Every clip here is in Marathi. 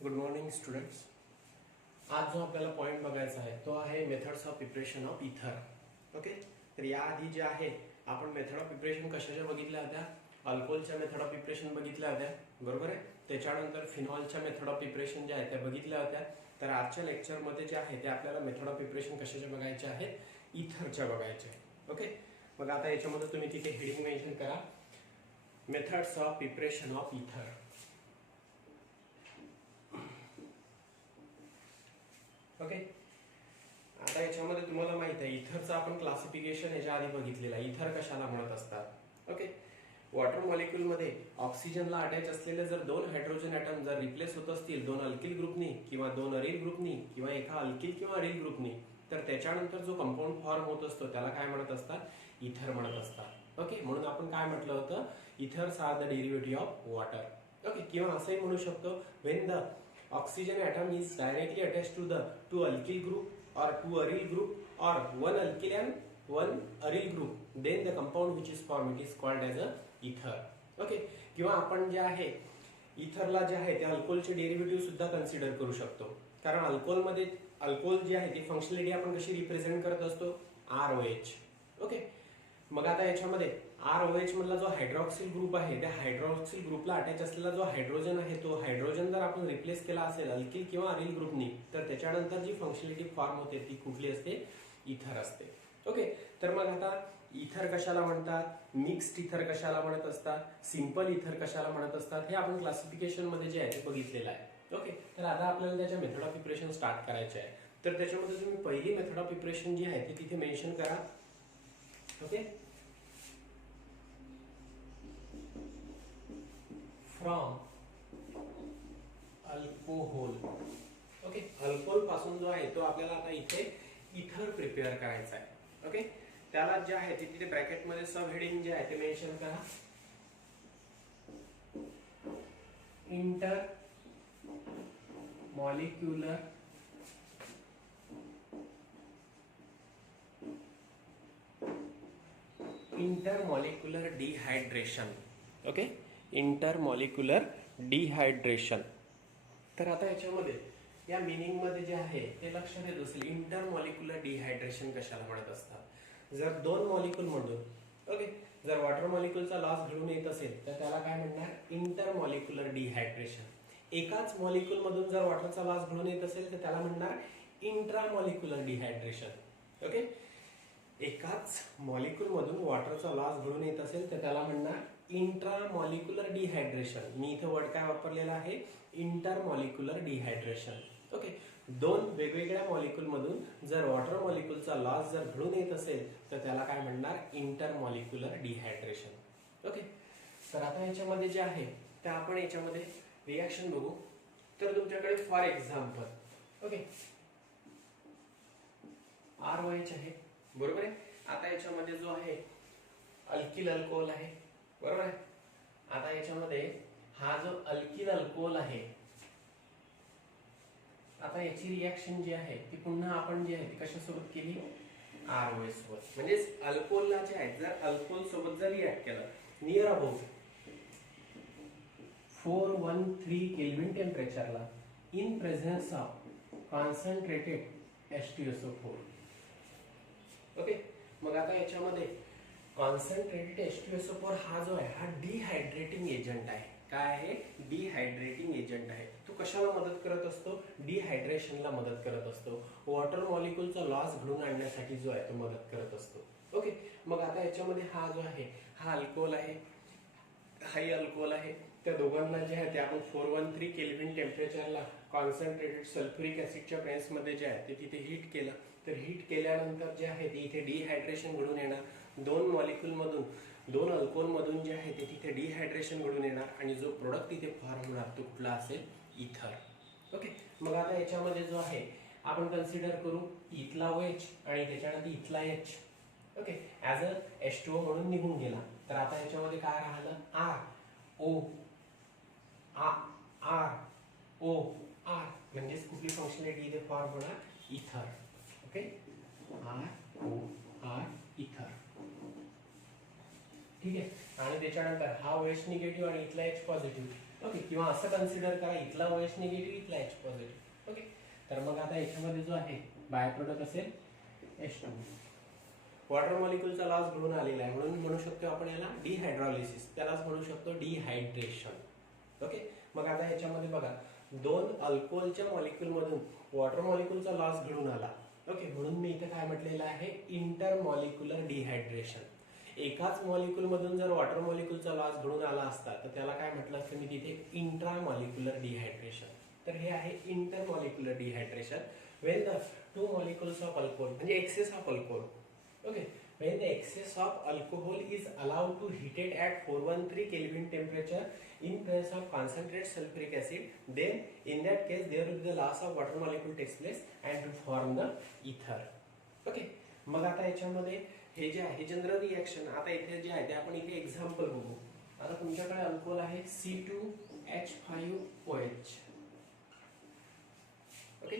Good morning students. आज जो आपल्याला पॉइंट बघायचा आहे तो आहे मेथड्स ऑफ प्रिपरेशन ऑफ इथर. ओके, तर याआधी जे आहे आपण मेथड ऑफ प्रिपरेशन कशाच्या बघितल्या होत्या? अल्कोहोलच्या मेथड ऑफ प्रिपरेशन बघितल्या होत्या, बरोबर आहे. त्याच्यानंतर फिनॉलच्या मेथड ऑफ प्रिपरेशन ज्या आहेत त्या बघितल्या होत्या. तर आजच्या लेक्चरमध्ये जे आहे ते आपल्याला मेथड ऑफ प्रिपरेशन कशाच्या बघायच्या आहेत? इथरच्या बघायच्या आहेत. ओके, मग आता याच्यामध्ये तुम्ही तिथे हेडिंग मेन्शन करा, मेथड्स ऑफ प्रिपरेशन ऑफ इथर. ओके, आता याच्यामध्ये तुम्हाला माहित आहे इथरचं आपण क्लासिफिकेशन याच्या आधी बघितलेलं आहे. इथर कशाला म्हणत असतात? ओके, वॉटर मॉलिक्यूल मध्ये ऑक्सिजनला अटॅच असलेले जर दोन हायड्रोजन ॲटम जर रिप्लेस होत असतील दोन अल्किल ग्रुपनी किंवा दोन अरिल ग्रुपनी किंवा एका अल्किल किंवा अरिल ग्रुपनी, तर त्याच्यानंतर जो कंपाऊंड फॉर्म होत असतो त्याला काय म्हणत असतात? इथर म्हणत असतात. ओके, म्हणून आपण काय म्हटलं होतं? Ethers are the derivative of water. Okay, किंवा असंही म्हणू शकतो when the oxygen atom is directly attached to the two alkyl group or two aryl group or one alkyl and one aryl group, then the compound which is formed it is called as a ether. Okay, किंवा आपण जे आहे इथरला जे आहे ते अल्कोहोलचे डेरिव्हेटिव्ह सुद्धा कन्सिडर करू शकतो. कारण अल्कोहोलमध्ये अल्कोहोल जे आहे ती फंक्शनॅलिटी आपण कशी रिप्रेझेंट करत असतो? ROH. ओके, मग आता याच्यामध्ये ROH मधला जो हायड्रॉक्सिल ग्रुप आहे त्या हायड्रॉक्सिल ग्रुपला अटॅच असलेला जो हायड्रोजन आहे तो हायड्रोजन जर आपण रिप्लेस केला असेल अल्किल किंवा अरिल ग्रुपनी, तर त्याच्यानंतर जी फंक्शनॅलिटी फॉर्म होते ती कुठली असते? इथर असते. ओके, तर मग आता इथर कशाला म्हणतात? मिक्स्ड इथर कशाला म्हणत असतात? सिंपल इथर कशाला म्हणत असतात? हे आपण क्लासिफिकेशन मध्ये जे आहे ते बघितलेलं आहे. ओके, तर आता आपल्याला त्याच्या मेथड ऑफ प्रिपरेशन स्टार्ट करायचे आहे. तर त्याच्यामध्ये तुम्ही पहिली मेथड ऑफ प्रिपरेशन जी आहे ती तिथे मेन्शन करा. Okay, from alcohol. Okay, alcohol पासून जो आहे तो आपल्याला आता इथे इथर प्रिपेअर करायचा आहे. ओके, त्याला जे आहे ते तिथे ब्रॅकेट मध्ये सब हेडिंग जे आहे ते मेन्शन करा. Inter molecular intermolecular dehydration. Okay, intermolecular dehydration. तर आता याच्यामध्ये या मिनिंग मध्ये जे आहे ते लक्षात येत असेल इंटरमॉलिक्युलर डिहायड्रेशन कशाला म्हणत असतात? जर दोन मॉलिक्यूल मधून ओके जर वॉटर मॉलिक्यूलचा लॉस घडून येत असेल तर त्याला काय म्हणणार? Intermolecular dehydration. एकाच मॉलिक्यूल मधून जर वॉटरचा लॉस घडून येत असेल तर त्याला म्हणणार इंट्रामॉलिक्युलर डिहायड्रेशन. ओके, एकाच मॉलिक्यूल मधून वॉटरचा लॉस घडून येत असेल तर त्याला म्हणणार इंट्रामॉलिक्युलर डिहायड्रेशन. मी इथे वर्ड काय वापरलेला आहे? Intermolecular dehydration. ओके, दोन वेगवेगळ्या मॉलिक्यूल मधून जर वॉटर मॉलिक्यूलचा लॉस जर घडून येत असेल तर त्याला काय म्हणणार? Intermolecular dehydration. ओके, तर आता याच्यामध्ये जे आहे ते आपण याच्यामध्ये रिएक्शन बघू. तर तुमच्याकडे फॉर एक्झाम्पल ओके ROH आहे, बरोबर आहे. आता याच्यामध्ये जो आहे अल्किल अल्कोहोल आहे, बरोबर आहे. आता याच्यामध्ये हा जो अल्किल अल्कोहोल आहे आता याची रिएक्शन जी आहे ती पुन्हा आपण जी आहे ती कशासोबत केली? ROH सोबत. म्हणजे अल्कोहोलला जे आहे जर अल्कोहोल सोबत जर रिएक्ट केलं नियर अबाउट 413 केल्विन टेम्परेचरला in presence of concentrated H2SO4. Okay, मग आता याच्यामध्ये कॉन्सन्ट्रेटेड H2SO4 हा जो आहे हा डिहायड्रेटिंग एजंट आहे. काय आहे? डिहायड्रेटिंग एजंट आहे. तो कशाला मदत करत असतो? डिहायड्रेशनला मदत करत असतो. वॉटर मॉलिक्यूलचा लॉस घडून आणण्यासाठी जो आहे तो मदत करत असतो. ओके, मग आता याच्यामध्ये हा जो आहे हा अल्कोहोल आहे, हाही अल्कोहोल आहे. त्या दोघांना जे आहे ते आपण 413 केल्विन टेम्परेचरला कॉन्सन्ट्रेटेड सल्फ्युरिक ऍसिडच्या प्रेस मध्ये जे आहे ते तिथे हीट केलं. तर हीट केल्यानंतर जे आहे ते इथे डिहायड्रेशन घडून येणार. दोन मॉलिक्यूल मधून दोन अल्कोहोल मधून जे आहे ते तिथे डिहायड्रेशन घडून येणार आणि जो प्रोडक्ट तिथे फॉर्म होणार तो कुठला असेल? इथर. ओके, मग आता याच्यामध्ये जो आहे आपण कन्सिडर करू इथला OH आणि त्याच्यानंतर इथला H. Okay, as a H2O म्हणून निघून गेला. तर आता याच्यामध्ये काय राहिलं? ROR म्हणजेच कुठली फंक्शनॅलिटी इथे फॉर्म होणार? इथर. ओके, ROR इथर. ठीक आहे. आणि त्याच्यानंतर हा OH निगेटिव्ह आणि इथला H पॉझिटिव्ह. ओके, किंवा असं कन्सिडर करा इथला OH निगेटिव्ह इथला H पॉझिटिव्ह. ओके, तर मग आता याच्यामध्ये जो आहे बाय प्रोडक्ट असेल H2. वॉटर मॉलिक्यूलचा लॉस घडून आलेला आहे म्हणून म्हणू शकतो आपण याला डिहायड्रॉलिसिस, त्यालाच म्हणू शकतो डिहायड्रेशन. ओके, मग आता याच्यामध्ये बघा दोन अल्कोहोलच्या मॉलिक्यूल मधून वॉटर मॉलिक्यूलचा लॉस घडून आला. ओके, म्हणून मी इथे काय म्हटलेलं आहे इंटर मॉलिक्युलर डिहायड्रेशन. एकाच मॉलिक्यूल मधून जर वॉटर मॉलिक्यूलचा लॉस घडून आला असता तर त्याला काय म्हटलं असतं मी तिथे इंट्रा मॉलिक्युलर डिहायड्रेशन. तर हे आहे inter molecular dehydration when the two molecules of alcohol म्हणजे excess of alcohol. Okay, when the excess of alcohol is allowed to heated at 413 Kelvin temperature in presence of concentrated sulfuric acid, then in that case there will be the loss of water molecule takes place and to form the ether. Okay, मग आता याच्यामध्ये हे जे आहे जनरल रिएक्शन, आता इथे जे आहे ते आपण इथे एक्झाम्पल बघू. आता तुमच्याकडे अल्कोहोल आहे C2H5OH. Okay,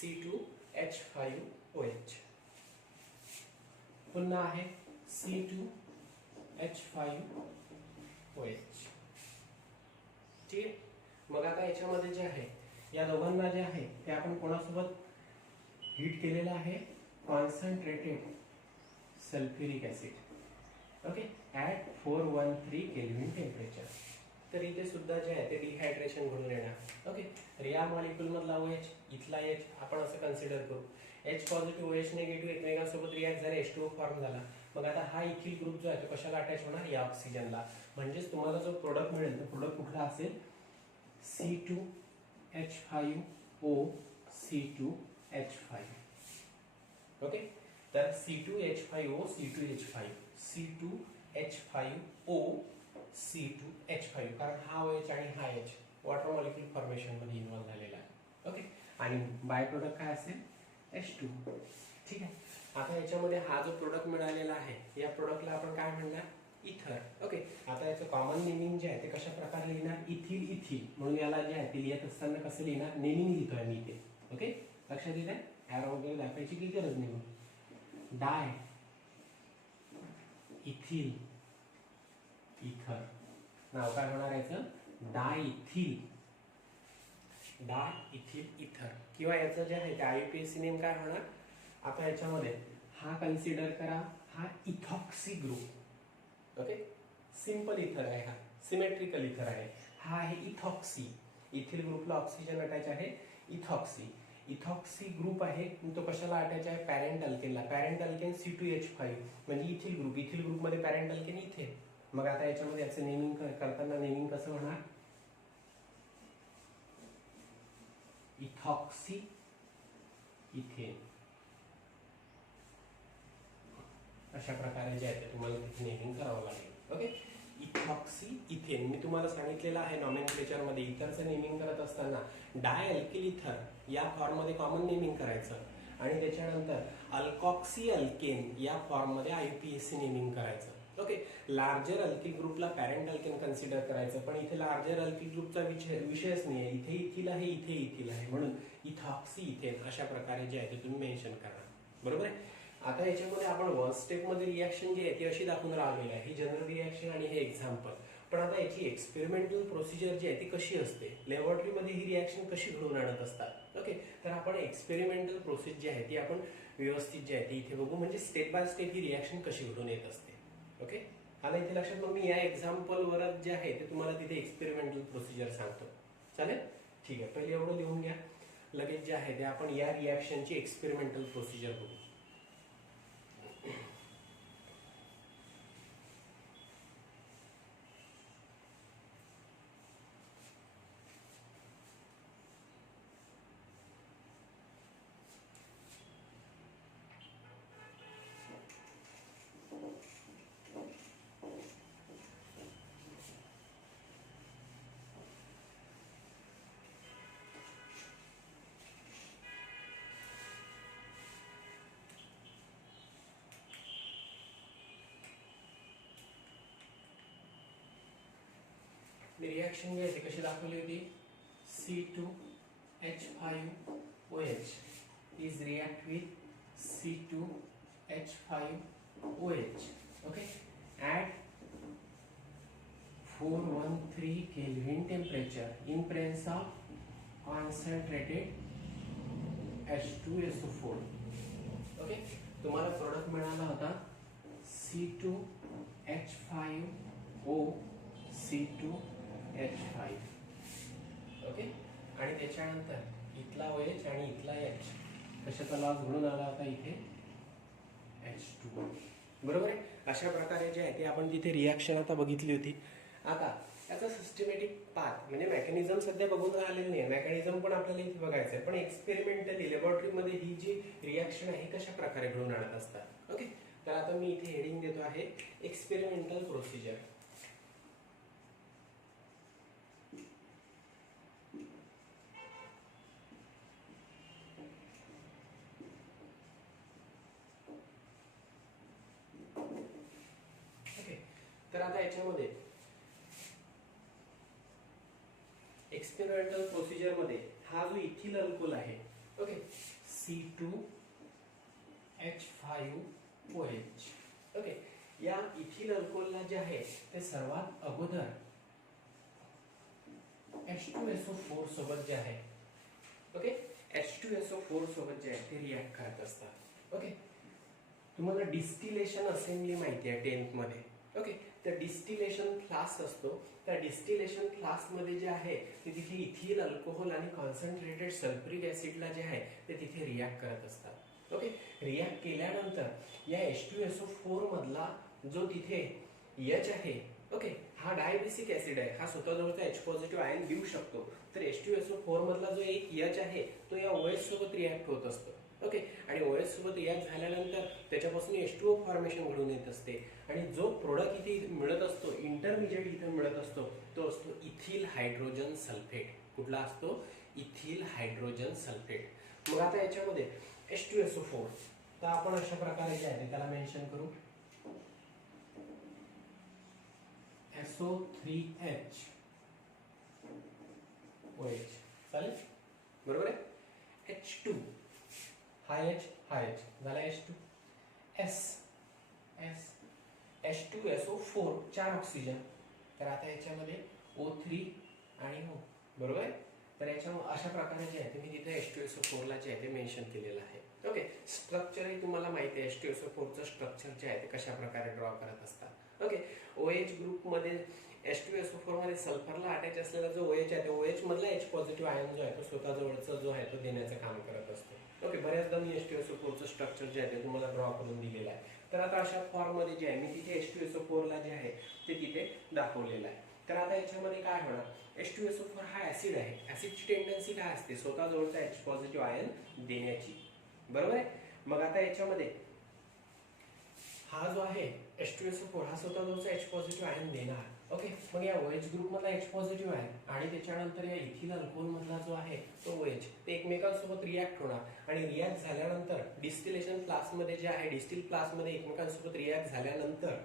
C2H5OH. पुन्हा आहे C2H5OH. ठीक आहे, मग आता याच्यामध्ये जे आहे या दोघांना जे आहे ते आपण कोणासोबत हीट केलेलं आहे concentrated sulphuric acid. Okay, at 413 kelvin temperature. तर इथे सुद्धा जे आहे ते डिहायड्रेशन घडून येणार. ओके, तर या मॉलिक्यूल मधला OH इथला H आपण असं कन्सिडर करू. H पॉझिटिव्ह OH निगेटिव्ह एकमेकांसोबत रिॲक्ट झाले H2O फॉर्म झाला. मग आता हा इथिल ग्रुप जो आहे तो कशाला अटॅच होणार या ऑक्सिजनला. म्हणजेच तुम्हाला जो प्रोडक्ट मिळेल तो प्रोडक्ट कुठला असेल C2H5O C2H5. ओके, तर C2H5O C2H5 C2H5O C2H5 कारण हा OH आणि हा H वॉटर मॉलिक्यूल फॉर्मेशन मध्ये इन्व्हॉल्व झालेला आहे. ओके, आणि बाय प्रोडक्ट काय असेल H2. ठीक आहे, आता याच्यामध्ये हा जो प्रोडक्ट मिळालेला आहे या प्रोडक्टला आपण काय म्हणणार इथर. ओके, आता याचं कॉमन नेमिंग जे आहे ते कशा प्रकारे लिहिणार इथिल इथिल म्हणून याला जे आहे ते लिहित असताना कसं लिहिणार नेमिंग लिहितोय मी इथे. ओके, लक्षात येत आहे, एरो वगैरे दाखवायची काही गरज नाही. मग डाय इथिल इथर नाव काय होणार याचं डायइथिल इथर. किंवा याचं जे आहे ते IUPAC नेम काय होणार. आता याच्यामध्ये हा कन्सिडर करा हा इथॉक्सी ग्रुप. ओके, सिंपल इथर आहे, हा सिमेट्रिकल इथर आहे, हा आहे इथॉक्सी. इथिल ग्रुपला ऑक्सिजन अटॅच आहे इथॉक्सी ग्रुप आहे. तो कशाला अटॅच आहे पॅरेंट अल्केनला. पॅरेंट अल्केन C2H5 म्हणजे इथिल ग्रुप मध्ये पॅरेंट अल्केन इथे. मग आता याच्यामध्ये याचं नेमिंग करताना नेमिंग कसं होणार इथॉक्सी इथेन. अशा प्रकारे जे आहे तुम्हाला तिथे नेमिंग करावं लागेल. ओके, इथॉक्सी इथेन मी तुम्हाला सांगितलेलं आहे नॉमेनक्लेचर मध्ये इथरचं नेमिंग करत असताना डाय अल्किल इथर या फॉर्म मध्ये कॉमन नेमिंग करायचं आणि त्याच्यानंतर अल्कॉक्सी अल्केन या फॉर्म मध्ये IUPAC नेमिंग करायचं. ओके, लार्जर अल्किल ग्रुपला पॅरेंट अल्केन कन्सिडर करायचं पण इथे लार्जर अल्किल ग्रुपचा विषयच नाही आहे. इथे इथिल आहे इथे इथिल आहे म्हणून इथॉक्सी इथेन अशा प्रकारे जे आहे ते तुम्ही मेन्शन करा. बरोबर आहे. आता याच्यामध्ये आपण वन स्टेप मध्ये रिॲक्शन जी आहे ती अशी दाखवून राहिलेली आहे ही जनरल रिॲक्शन आणि हे एक्झाम्पल. पण आता याची एक्सपेरिमेंटल प्रोसिजर जी आहे ती कशी असते लॅबोरेटरीमध्ये ही रिॲक्शन कशी घडवून आणत असतात. ओके, तर आपण एक्सपेरिमेंटल प्रोसेस जी आहे ती आपण व्यवस्थित जे आहे ती इथे बघू म्हणजे step by step he reaction कशी घडून येत असते. ओके, आला इथे लक्षात. मग मी या एक्झाम्पल वरच जे आहे ते तुम्हाला तिथे एक्सपेरिमेंटल प्रोसिजर सांगतो. चालेल, ठीक आहे. पहिले एवढं लिहून घ्या. लगेच जे आहे ते आपण या रिॲक्शनची एक्सपेरिमेंटल प्रोसिजर बघू. रिॲक्शन जी आहे ती कशी दाखवली होती C2H5OH is react with C2H5OH. okay, add 413 Kelvin temperature in presence of concentrated H2SO4. Okay, तुम्हाला प्रोडक्ट मिळाला होता C2H5O C2H5. ओके, आणि त्याच्यानंतर इथला OH आणि इथला H कशाचा लॉस घडून आला होता इथे H2. बरोबर आहे. अशा प्रकारे जे आहे ते आपण तिथे रिॲक्शन आता बघितली होती. आता याचा सिस्टमॅटिक पाथ म्हणजे मेकॅनिझम सध्या बघून राहिलेलं नाही, मेकॅनिझम पण आपल्याला इथे बघायचं आहे, पण एक्सपेरिमेंटली लॅबोरेटरीमध्ये ही जी रिॲक्शन आहे कशा प्रकारे घडून आणत असतात. ओके, तर आता मी इथे हेडिंग देतो आहे एक्सपेरिमेंटल प्रोसिजर. ओके, तर आता याच्यामध्ये एक्सपेरिमेंटल प्रोसिजर मध्ये हा जो इथिल अल्कोहोल आहे, ओके, C2H5OH. ओके, या इथिल अल्कोहोलला जे आहे ते सर्वात अगोदर H2SO4 सोबत जे आहे, ओके, H2SO4 सोबत जे आहे ते रिॲक्ट करत असतात. ओके, तुम्हाला डिस्टिलेशन असेंबली माहिती आहे 10th मध्ये. ओके, तर डिस्टिलेशन फ्लास्क असतो, त्या डिस्टिलेशन फ्लास्क मध्ये जे आहे ते तिथे इथिल अल्कोहोल आणि कॉन्सन्ट्रेटेड सल्फ्युरिक ऍसिडला जे आहे ते तिथे रिॲक्ट करत असतात. ओके, रिॲक्ट केल्यानंतर या H2SO4 मधला जो तिथे H आहे, ओके, हा डायबेसिक ऍसिड आहे, हा स्वतःजवळचा H पॉझिटिव्ह आयन देऊ शकतो. तर H2SO4 मधला जो एक H आहे तो या OH सोबत रिॲक्ट होत असतो. ओके, आणि OH सोबत रिॲक्ट झाल्यानंतर त्याच्यापासून H2O फॉर्मेशन घडून येत असते, आणि जो प्रोडक्ट इथे मिळत असतो, इंटरमिजिएट इथे मिळत असतो, तो असतो इथिल हायड्रोजन सल्फेट. कुठला असतो? Ethyl hydrogen sulphate. मग आता याच्यामध्ये H2SO4 तर आपण अशा प्रकारे जे आहे त्याला मेन्शन करू SO3H OH. चालेल, बरोबर आहे. H2 हा H झाला H2 H2SO4 4 ऑक्सिजन. तर आता याच्यामध्ये O3 आणि O, बरोबर आहे. तर याच्या अशा प्रकारे जे आहे तुम्ही तिथे H2SO4 ला जे आहे ते मेन्शन केलेलं आहे. ओके, स्ट्रक्चरही तुम्हाला माहिती आहे H2SO4 चं स्ट्रक्चर जे आहे ते कशा प्रकारे ड्रॉ करत असतात. ओके, OH ग्रुप मध्ये H2SO4 मध्ये सल्फरला अटॅच असलेला जो OH आहे, तो OH मधला H पॉझिटिव्ह आयन जो आहे तो स्वतःजवळचा जो आहे तो देण्याचं काम करत असतो. ओके, बऱ्याचदा मी H2SO4 चं स्ट्रक्चर जे आहे ते तुम्हाला ड्रॉ करून दिलेलं आहे. तर आता अशा फॉर्म मध्ये जे आहे मी तिथे H2SO4 ला जे आहे ते तिथे दाखवलेलं आहे. तर आता याच्यामध्ये काय होणार, H2SO4 हा ऍसिड आहे, ऍसिडची टेंडन्सी काय असते, स्वतःजवळचा H पॉझिटिव्ह आयन देण्याची. बरोबर आहे. मग आता याच्यामध्ये हा जो आहे H2SO4 हा स्वतःजवळचा H पॉझिटिव्ह आयन देणार. ओके, मग या OH ग्रुप मधला H पॉझिटिव्ह आहे आणि त्याच्यानंतर या इथिल अल्कोहोल मधला जो आहे तो OH ते एकमेकांसोबत रिॲक्ट होणार, आणि रिॲक्ट झाल्यानंतर डिस्टिलेशन फ्लास्क मध्ये जे आहे, डिस्टिल फ्लास्क मध्ये एकमेकांसोबत रिॲक्ट झाल्यानंतर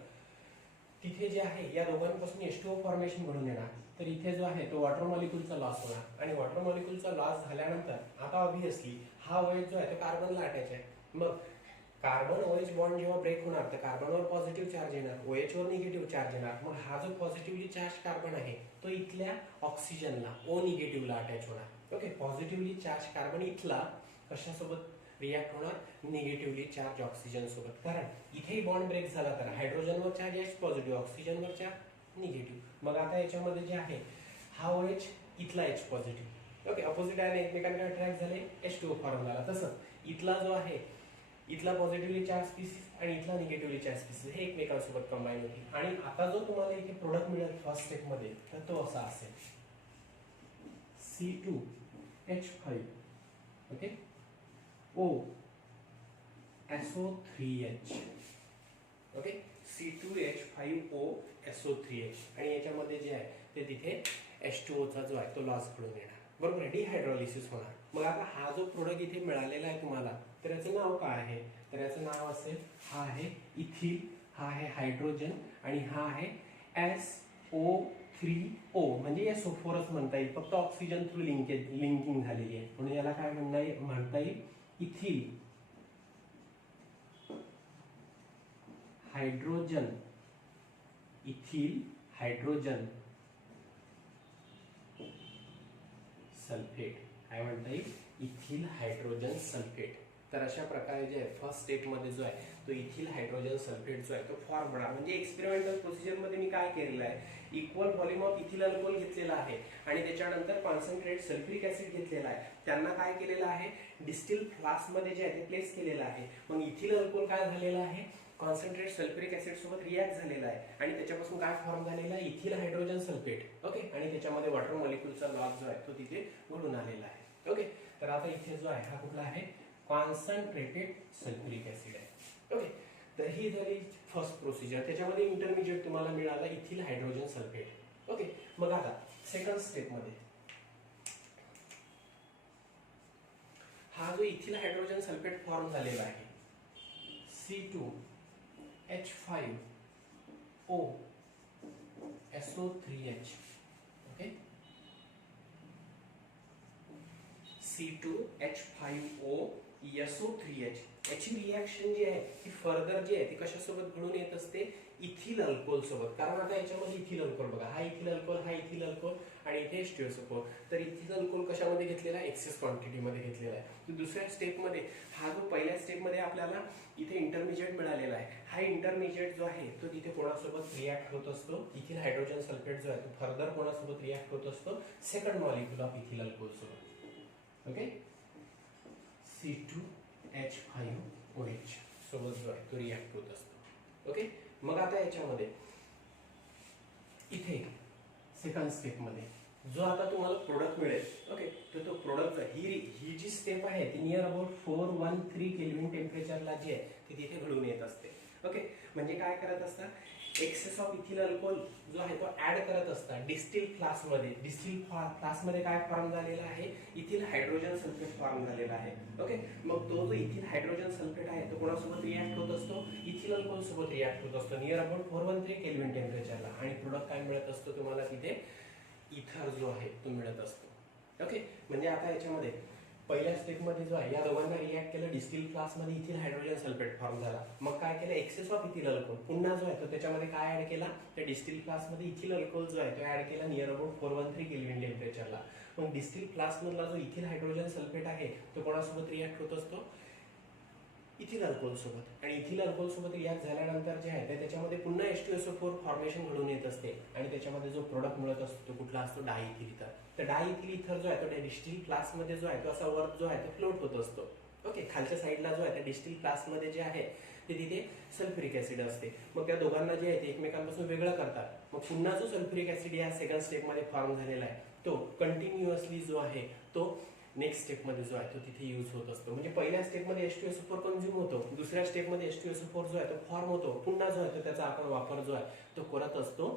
तिथे जे आहे या दोघांपासून H2O फॉर्मेशन घडून येणार. तर इथे जो आहे तो वॉटर मॉलिक्यूलचा लॉस होणार, आणि वॉटर मॉलिक्यूलचा लॉस झाल्यानंतर आता ऑब्व्हियसली हा OH जो आहे तो कार्बनला अटॅच आहे. मग कार्बन OH बॉन्ड जेव्हा ब्रेक होणार तर कार्बनवर पॉझिटिव्ह चार्ज येणार, OH वर निगेटिव्ह चार्ज येणार. मग हा जो पॉझिटिव्हली चार्ज कार्बन आहे तो इथल्या ऑक्सिजनला O निगेटिव्हला अटॅच होणार. ओके, पॉझिटिव्हली चार्ज कार्बन इथला कशासोबत रिॲक्ट होणार, निगेटिव्हली चार्ज ऑक्सिजन सोबत. कारण इथेही बॉन्ड ब्रेक झाला तर हायड्रोजनवर चार्ज H पॉझिटिव्ह, ऑक्सिजनवर चार्ज निगेटिव्ह. मग आता याच्यामध्ये जे आहे हा OH इथला H positive, okay, opposite ion एकमेकांकडे अट्रॅक्ट झाले, H2O फॉर्म झाला. तसंच इथला जो आहे इथला पॉझिटिव्हली चार्ज स्पीसीस आणि इथला निगेटिव्हली चार्ज स्पीसीस हे एकमेकांसोबत कंबाईन होतील. आणि आता जो तुम्हाला इथे प्रोडक्ट मिळेल फर्स्ट स्टेप मध्ये तर तो असा असेल C2H5, okay, O SO3H, okay, C2H5O SO3H, आणि याच्यामध्ये जे आहे ते तिथे H2O चा जो आहे तो लॉस घडून येणार. बरोबर आहे, डिहायड्रोलिसिस होणार. मग आता हा जो प्रोडक्ट इथे मिळालेला आहे तुम्हाला, तर याचं नाव काय आहे, तर याचं नाव असेल, हा आहे इथिल, हा आहे हायड्रोजन, आणि हा आहे SO3O, म्हणजे SO4च म्हणता येईल, फक्त ऑक्सिजन थ्रू लिंकिंग झालेली आहे, म्हणून याला काय म्हणता येईल, ethyl hydrogen, ethyl hydrogen sulphate, काय म्हणता येईल, इथिल हायड्रोजन सल्फेट. तर अशा प्रकारे जे आहे फर्स्ट स्टेप मध्ये जो आहे तो इथिल हायड्रोजन सल्फेट जो आहे तो फॉर्म होणार. म्हणजे एक्सपेरिमेंटल प्रोसिजर मध्ये मी काय केलेलं आहे, equal volume of ethyl alcohol घेतलेला आहे आणि त्याच्यानंतर कॉन्सन्ट्रेट सल्फ्युरिक ऍसिड घेतलेला आहे. त्यांना काय केलेलं आहे, डिस्टिल फ्लास्क मध्ये जे आहे ते प्लेस केलेलं आहे. मग इथिल अल्कोहोल काय झालेलं आहे, कॉन्सन्ट्रेट सल्फ्युरिक ऍसिड सोबत रिॲक्ट झालेला आहे आणि त्याच्यापासून काय फॉर्म झालेला आहे, इथिल हायड्रोजन सल्फेट. ओके, आणि त्याच्यामध्ये वॉटर मॉलिक्यूलचा लॉस जो आहे तो तिथे घडून आलेला आहे. ओके, तर आता इथे जो आहे हा कुठला आहे, कॉन्सन्ट्रेटेड सल्फ्युरिक ऍसिड आहे. ओके, तर ही झाली फर्स्ट प्रोसिजर. त्याच्यामध्ये इंटरमिजिएट तुम्हाला मिळाला इथिल हायड्रोजन सल्फेट. ओके, मग आता सेकंड स्टेप मध्ये हा जो इथिल हायड्रोजन सल्फेट फॉर्म झालेला आहे C2H5O SO3H. Okay, C2H5O SO3H. याची रिॲक्शन जी आहे ती फर्दर जी आहे ती कशासोबत घडून येत असते, इथिल अल्कोहोल सोबत. कारण आता याच्यामध्ये इथिल अल्कोहोल बघा, हा इथिल अल्कोहोल, हा इथिल अल्कोहोल आणि इथे H2SO4. तर इथिल अल्कोहोल कशामध्ये घेतलेला आहे, एक्सेस क्वांटिटी मध्ये घेतलेला आहे. तर दुसऱ्या स्टेप मध्ये हा जो पहिल्या स्टेप मध्ये आपल्याला इथे इंटरमिजिएट मिळालेला आहे, हा इंटरमिजिएट जो आहे तो तिथे कोणासोबत रिॲक्ट होत असतो, इथिल हायड्रोजन सल्फेट जो आहे तो फर्दर कोणासोबत रिॲक्ट होत असतो, second molecule of ethyl alcohol सोबत. ओके, C2H5OH सोबत जो आहे तो रिॲक्ट होत असतो. ओके, मग आता याच्यामध्ये इथे सेकंड स्टेप मध्ये जो आता तुम्हाला प्रोडक्ट मिळेल, ओके, तर तो प्रोडक्ट ही जी स्टेप आहे ती नियर अबाउट 413 केल्विन टेम्परेचरला जी आहे ती तिथे घडून येत असते. ओके, म्हणजे काय करत असतात, एक्सेस ऑफ इथिल अल्कोहोल जो आहे तो ऍड करत असतात डिस्टिल फ्लास्क मध्ये. डिस्टिल फ्लास्क मध्ये काय फॉर्म झालेला आहे, इथिल हायड्रोजन सल्फेट फॉर्म झालेला आहे. ओके, मग तो जो इथिल हायड्रोजन सल्फेट आहे तो कोणासोबत रिॲक्ट होत असतो, इथिल अल्कोहोल सोबत रिॲक्ट होत असतो नियर अबाउट 413 केल्विन टेम्परेचरला. आणि प्रोडक्ट काय मिळत असतो तुम्हाला तिथे, इथर जो आहे तो मिळत असतो. ओके, म्हणजे आता याच्यामध्ये पहिल्या स्टेप मध्ये जो आहे या दोघांना रिॲक्ट केलं, डिस्टिल फ्लास्क मध्ये इथिल हायड्रोजन सल्फेट फॉर्म झाला. मग काय केलं, एक्सेस ऑफ इथिल अल्कोहोल पुन्हा जो आहे तो त्याच्यामध्ये काय ऍड केला, त्या डिस्टिल फ्लास्क मध्ये इथिल अल्कोहोल जो आहे तो ऍड केला नियर अबाउट 413 केल्विन टेम्परेचरला. मग डिस्टिल फ्लास्क मधला जो इथिल हायड्रोजन सल्फेट आहे तो कोणासोबत रिॲक्ट होत असतो, इथिल अल्कोहोल सोबत. आणि इथिल अल्कोहोल सोबत रिॲक्ट झाल्यानंतर जे आहे त्याच्यामध्ये पुन्हा H2SO4 फॉर्मेशन घडून येत असते आणि त्याच्यामध्ये जो प्रोडक्ट मिळत असतो तो कुठला असतो, डायइथिल इथर. तर डायइथिल इथर जो आहे तो डिस्टिल फ्लास्क मध्ये जो आहे तो असा वर जो आहे तो फ्लोट होत असतो. ओके, खालच्या साईडला जो आहे त्या डिस्टिल फ्लास्क मध्ये जे आहे ते तिथे सल्फ्युरिक ऍसिड असते. मग त्या दोघांना जे आहे ते एकमेकांपासून वेगळं करतात. मग पुन्हा जो सल्फ्युरिक ऍसिड या सेकंड स्टेप मध्ये फॉर्म झालेला आहे तो कंटिन्युअसली जो आहे तो नेक्स्ट स्टेप मध्ये जो आहे तो तिथे यूज होत असतो. म्हणजे पहिल्या स्टेप मध्ये H2SO4 कंझ्युम होतो, दुसऱ्या स्टेप मध्ये H2SO4 जो आहे तो फॉर्म होतो, पुन्हा जो आहे तो त्याचा आपण वापर जो आहे तो करत असतो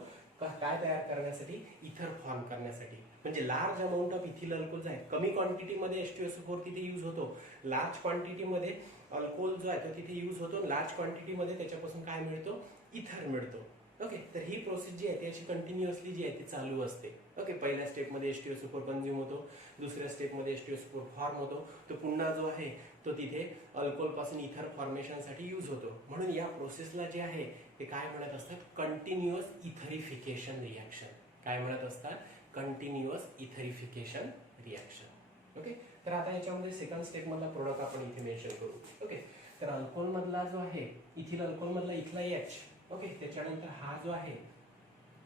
काय तयार करण्यासाठी, इथर फॉर्म करण्यासाठी. म्हणजे large amount of ethyl alcohol आहे, कमी क्वांटिटी मध्ये H2SO4 तिथे यूज होतो, लार्ज क्वांटिटी मध्ये अल्कोहोल जो आहे तो तिथे यूज होतो, लार्ज क्वांटिटी मध्ये त्याच्यापासून काय मिळतो, इथर मिळतो. ओके, तर ही प्रोसेस जी आहे त्याची कंटिन्युअसली जी आहे ती चालू असते. ओके, पहिल्या स्टेप मध्ये H2SO4 कंझ्युम होतो, दुसऱ्या स्टेप मध्ये H2SO4 फॉर्म होतो, तो पुन्हा जो आहे तो तिथे अल्कोहोल पासून इथर फॉर्मेशन साठी यूज होतो. म्हणून या प्रोसेसला जे आहे ते काय म्हणत असतात, कंटिन्युअस इथरिफिकेशन रिॲक्शन. काय म्हणत असतात, कंटिन्युअस इथरिफिकेशन रिॲक्शन. ओके, तर आता याच्यामध्ये सेकंड स्टेप मधला प्रोडक्ट आपण इथे मेन्शन करू. ओके, तर अल्कोहोल मधला जो आहे इथिल अल्कोहोल मधला इथला H. ओके, त्याच्यानंतर हा जो आहे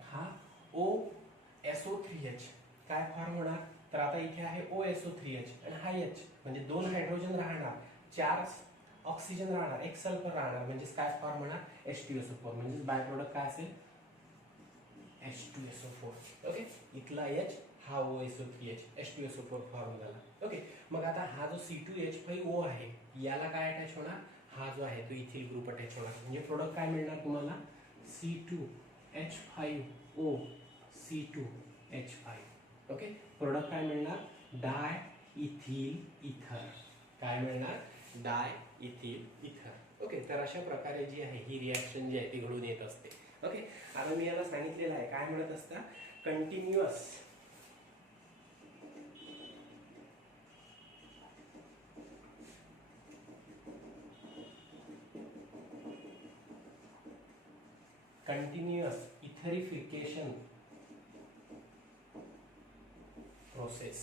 हा OSO3H काय फॉर्म होणार, तर आता इथे आहे OSO3H आणि हा H म्हणजे दोन हायड्रोजन राहणार, 4 ऑक्सिजन राहणार, 1 सल्फर राहणार, म्हणजे काय फॉर्म होणार, H2SO4. म्हणजे बाय प्रोडक्ट काय असेल, H2SO4. ओके, इथला H हा OSO3H, H2SO4 फॉर्म झाला. ओके, मग आता हा जो C2H5O आहे याला काय अटॅच होणार, हा जो आहे तो इथिल ग्रुप अटॅच होणार. म्हणजे प्रोडक्ट काय मिळणार तुम्हाला, C2H5O C2H5. ओके, प्रोडक्ट काय मिळणार, डाय इथिल इथर. काय मिळणार, डाय इथिल इथर. ओके, तर अशा प्रकारे जी आहे ही रिॲक्शन जी आहे ती घडून येत असते. ओके, आता मी याला सांगितलेलं आहे काय म्हणत असता, कंटिन्युअस इथरिफिकेशन प्रोसेस.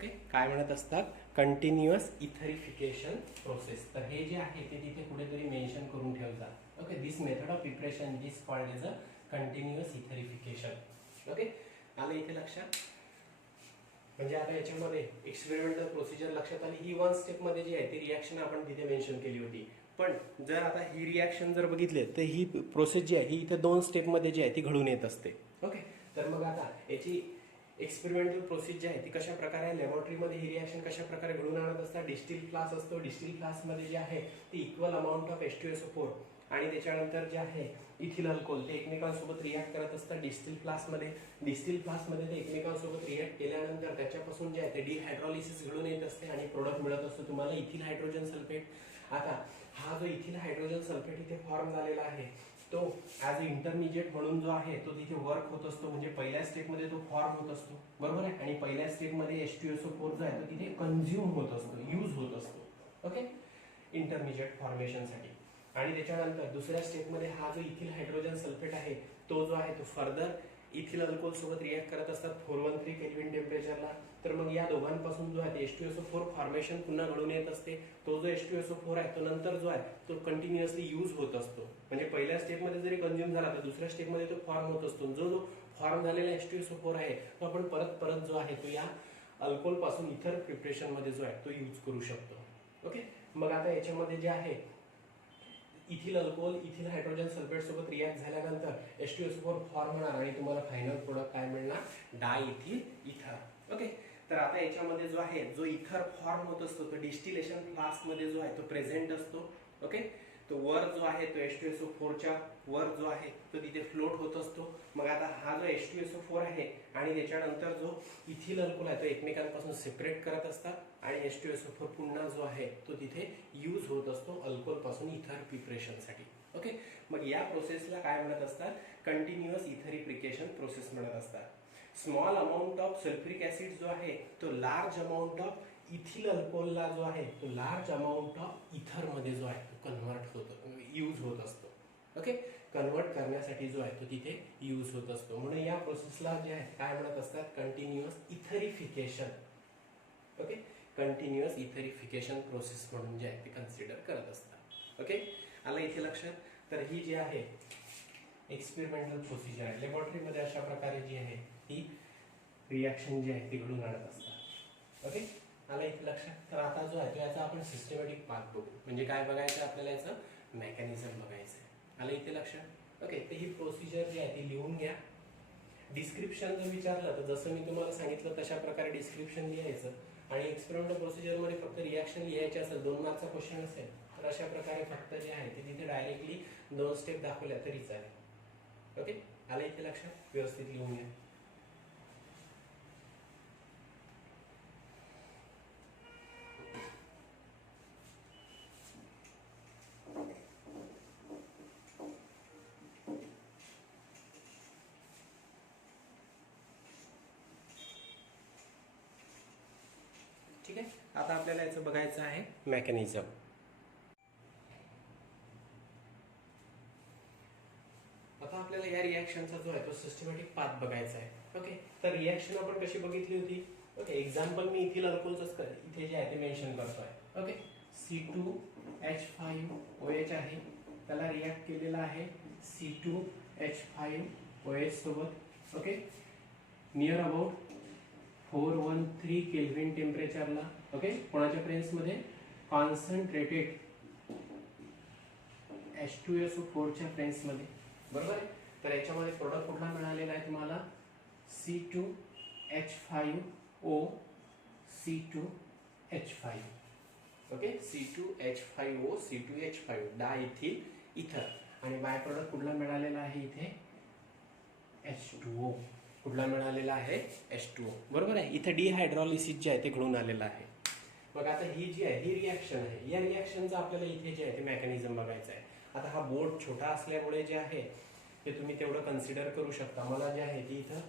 ओके, काय म्हणत असतात? Continuous etherification process. तर हे जे आहे ते तिथे कुठेतरी मेन्शन करून ठेवतात. Okay, this method of preparation is called as a continuous etherification. Okay, आलं इथे लक्षात? म्हणजे आता याच्यामध्ये एक्सपेरिमेंटल प्रोसिजर लक्षात आली. ही 1 स्टेप मध्ये जी आहे ती रिॲक्शन आपण तिथे मेन्शन केली होती. पण जर आता ही रिॲक्शन जर बघितले तर ही प्रोसेस जी आहे ही इथे 2 स्टेप मध्ये जी आहे ती घडून येत असते. ओके, तर मग आता याची एक्सपेरिमेंटल प्रोसेस जी आहे ती कशा प्रकारे लॅबोरेटरीमध्ये ही रिॲक्शन कशा प्रकारे घडून आणत असतात. डिस्टिल फ्लास्क असतो, डिस्टिल फ्लास्कमध्ये जे आहे ती इक्वल अमाऊंट ऑफ H2SO4 आणि त्याच्यानंतर जे आहे इथिल अल्कोहोल ते एकमेकांसोबत रिॲक्ट करत असतात डिस्टिल फ्लास्कमध्ये. डिस्टिल फ्लास्कमध्ये ते एकमेकांसोबत रिॲक्ट केल्यानंतर त्याच्यापासून जे आहे ते डिहायड्रॉलिसिस घडून येत असते आणि प्रोडक्ट मिळत असतो तुम्हाला इथिल हायड्रोजन सल्फेट. आता हा जो इथिल हायड्रोजन सल्फेट इथे फॉर्म झालेला आहे तो ॲज अ इंटरमिजिएट म्हणून जो आहे तो तिथे वर्क होत असतो. म्हणजे पहिल्या स्टेपमध्ये तो फॉर्म होत असतो, बरोबर आहे. आणि पहिल्या स्टेपमध्ये H2SO4 जो आहे तो तिथे कन्झ्युम होत असतो, यूज होत असतो. ओके, इंटरमिजिएट फॉर्मेशनसाठी. आणि त्याच्यानंतर दुसऱ्या स्टेपमध्ये हा जो इथिल हायड्रोजन सल्फेट आहे तो जो आहे तो फर्दर इथिल अल्कोहोल सोबत रिॲक्ट करत असतात 413 केल्विन टेम्परेचरला. तर मग या दोघांपासून जो आहे H2SO4 फॉर्मेशन पुन्हा घडून येत असते. तो जो H2SO4 आहे तो नंतर जो आहे तो कंटिन्युअसली यूज होत असतो. म्हणजे पहिल्या स्टेपमध्ये जरी कन्झ्युम झाला तर दुसऱ्या स्टेपमध्ये तो फॉर्म होत असतो. जो फॉर्म झालेला H2SO4 आहे तो आपण परत परत जो आहे तो या अल्कोहोल पासून इथर प्रिपरेशन मध्ये जो आहे तो यूज करू शकतो. ओके, मग आता याच्यामध्ये जे आहे ethyl alcohol ethyl hydrogen sulphate सोबत रिॲक्ट झाल्यानंतर H2SO4 फॉर्म होणार आणि तुम्हाला फायनल प्रोडक्ट काय मिळणार? डायइथिल इथर. ओके, तर आता याच्यामध्ये जो आहे जो इथर फॉर्म होत असतो तो डिस्टिलेशन फ्लास्क मध्ये जो आहे तो प्रेझेंट असतो. ओके, तो वर जो आहे तो H2SO4 च्या वर जो आहे तो तिथे फ्लोट होत असतो. मग आता हा जो H2SO4 आहे आणि त्याच्यानंतर जो इथिल अल्कोहोल आहे तो एकमेकांपासून सेपरेट करत असतात आणि H2SO4 पुन्हा जो आहे तो तिथे यूज होत असतो अल्कोहोल पासून इथर प्रिपरेशनसाठी. ओके, मग या प्रोसेसला काय म्हणत असतात? कंटिन्युअस इथरिफिकेशन प्रोसेस म्हणत असतात. Small amount of sulphuric acid जो आहे तो लार्ज अमाऊंट ऑफ इथिल अल्कोहोलला जो आहे तो लार्ज अमाऊंट ऑफ इथर मध्ये जो आहे तो कन्व्हर्ट होतो, यूज होत असतो. ओके, कन्वर्ट करण्यासाठी जो आहे तो तिथे यूज होत असतो. म्हणून या प्रोसेसला जे आहे काय म्हणत असतात? Continuous etherification. Okay, continuous etherification process म्हणून जे आहे ते कन्सिडर करत असतात. ओके, आलं इथे लक्षात? तर ही जी आहे एक्सपेरिमेंटल प्रोसिजर आहे. लॅबोरेटरीमध्ये अशा प्रकारे जी आहे ती रिॲक्शन जी आहे ती घडून आणत असतात. ओके, आलं इथे लक्षात? तर आता जो आहे तो याचा आपण सिस्टमॅटिक पार्ट बघू. म्हणजे काय बघायचं आपल्याला? याचं मेकॅनिझम बघायचं आहे. आलं इथे लक्षात? ओके, तर ही प्रोसिजर जी आहे ती लिहून घ्या. डिस्क्रिप्शन जर विचारलं तर जसं मी तुम्हाला सांगितलं तशा प्रकारे डिस्क्रिप्शन लिहायचं. आणि एक्सपेरिमेंटल प्रोसिजरमध्ये फक्त रिॲक्शन लिहायचे असेल 2 मार्कचा क्वेश्चन असेल तर अशा प्रकारे फक्त जे आहे ते तिथे डायरेक्टली 2 स्टेप दाखवल्या तरी चालेल. ओके, आलं इथे लक्षात? व्यवस्थित लिहून घ्या. ठीक आहे, आता आपल्याला याचं बघायचं आहे मेकॅनिझम. आता आपल्याला या रिॲक्शनचा जो आहे तो सिस्टमॅटिक पाथ बघायचा आहे. ओके, तर रिॲक्शन आपण कशी बघितली होती? ओके, एक्झाम्पल मी इथिल अल्कोहोलच इथे जे आहे ते मेन्शन करतोय. ओके, C2H5OH आहे, त्याला रिॲक्ट केलेला आहे C2H5OH सोबत. ओके, नियर अबाउट 413 केल्विन टेम्परेचरला. ओके, कोणाच्या प्रेस मध्ये? कॉन्सन्ट्रेटेड H2SO4 च्या फ्रेंड्स मध्ये, बरोबर आहे. तर याच्यामध्ये प्रोडक्ट कुठला मिळालेला आहे तुम्हाला? C2H5O C2H5. Okay, C2H5O C2H5 डायइथिल इथर. आणि बाय प्रोडक्ट कुठला मिळालेला आहे इथे? H2O. कुठला मिळालेला आहे? H2O, बरोबर आहे. इथे डिहायड्रॉलिसिस जे आहे ते घडून आलेलं आहे. मग आता ही जी आहे ही रिॲक्शन आहे. या रिॲक्शनचा आपल्याला इथे जे आहे ते मेकॅनिझम बघायचं आहे. आता हा बोर्ड छोटा असल्यामुळे जे आहे ते तुम्ही तेवढं कन्सिडर करू शकता. मला जे आहे ती इथं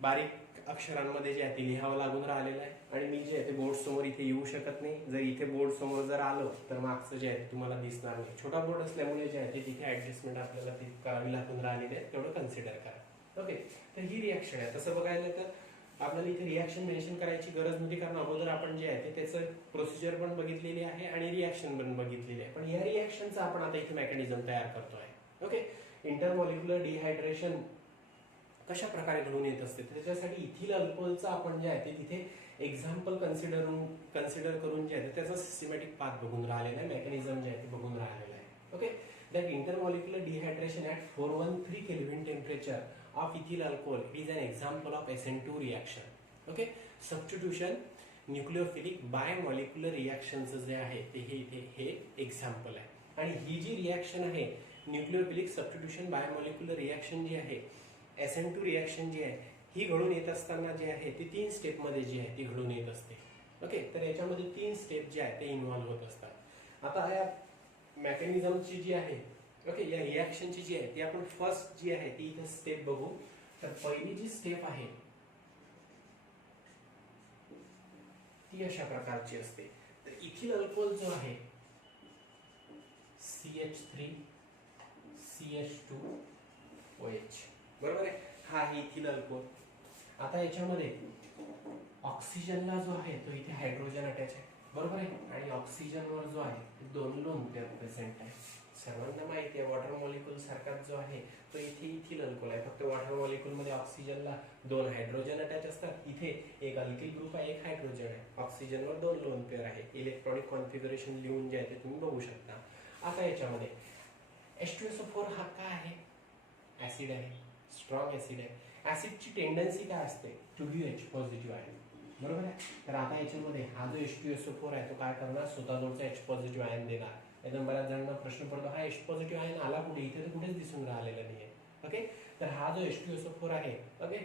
बारीक अक्षरांमध्ये जे आहे ते लिहावं लागून राहिलेलं आहे आणि मी जे आहे ते बोर्ड समोर इथे येऊ शकत नाही. जर इथे बोर्ड समोर जर आलो तर मागचं जे आहे तुम्हाला दिसणार नाही. छोटा बोर्ड असल्यामुळे जे आहे ते तिथे ऍडजस्टमेंट आपल्याला ती करावी लागून राहिलेली आहे, तेवढं कन्सिडर करा. ओके, तर ही रिॲक्शन आहे. तसं बघायला तर आपल्याला इथे रिॲक्शन मेन्शन करायची गरज नव्हती, कारण अगोदर आपण जे आहे ते त्याचं प्रोसिजर पण बघितलेली आहे आणि रिॲक्शन पण बघितलेली आहे. पण या रिॲक्शनचा आपण आता इथे मेकॅनिझम तयार करतोय. ओके, इंटरमॉलिक्युलर डिहायड्रेशन कशा प्रकारे घडून येत असते, त्याच्यासाठी इथिल अल्कोहोलचा आपण जे आहे ते तिथे एक्झाम्पल कन्सिडर करून जे आहे त्याचा सिस्टमॅटिक पाथ बघून राहिलेला आहे, मेकॅनिझम जे आहे ते बघून राहिलेला आहे. Okay, that intermolecular dehydration at 413 kelvin temperature of ethyl alcohol is an example of SN2 reaction. Okay, substitution nucleophilic bimolecular रिॲक्शनचं जे आहे ते हे एक्झाम्पल आहे. आणि ही जी रिॲक्शन आहे न्यूक्लिओफिलिक सबस्टिट्यूशन बायमॉलिक्युलर रिॲक्शन जी आहे, SN2 रिॲक्शन जी आहे ही घडून येत असताना जे आहे ती 3 स्टेपमध्ये जी आहे ती घडून येत असते. ओके, तर याच्यामध्ये 3 स्टेप जे आहे ते इन्व्हॉल्व्ह होत असतात. आता या मेकॅनिझमची जी आहे, ओके, या रिॲक्शनची जी आहे ती आपण फर्स्ट जी आहे ती इथे स्टेप बघू. तर पहिली जी स्टेप आहे ती अशा प्रकारची असते. तर इथिल अल्कोहोल जो आहे CH3 CH2 OH, बरोबर आहे, हा आहे इथिल अल्कोहोल. आता याच्यामध्ये ऑक्सिजनला जो आहे तो इथे हायड्रोजन अटॅच आहे, बरोबर आहे, आणि ऑक्सिजनवर जो आहे ते 2 लोन पेअर प्रेझेंट आहे. सर्वांना माहिती आहे वॉटर मॉलिक्यूल सारखाच जो आहे तो इथे इथिल अल्कोहोल आहे, फक्त वॉटर मॉलिक्यूल मध्ये ऑक्सिजनला 2 हायड्रोजन अटॅच असतात, इथे एक अल्किल ग्रुप आहे, एक हायड्रोजन आहे, ऑक्सिजनवर 2 लोन पेअर आहे. इलेक्ट्रॉनिक कॉन्फिगरेशन लिहून जे आहे ते तुम्ही बघू शकता. आता याच्यामध्ये H2SO4 हा काय आहे, ऍसिड आहे, स्ट्रॉंग ऍसिड आहे. ऍसिडची टेंडन्सी काय असते, टू बी H पॉझिटिव्ह आहे, बरोबर आहे. तर आता याच्यामध्ये हा जो H2SO4 आहे तो काय करणार, स्वतःजवळचा H पॉझिटिव्ह आयन देणार. एकदम बऱ्याच जणांना प्रश्न पडतो हा H पॉझिटिव्ह आयन आला कुठे, इथे तर कुठेच दिसून राहिलेला नाहीये. ओके, तर हा जो H2SO4 आहे, ओके,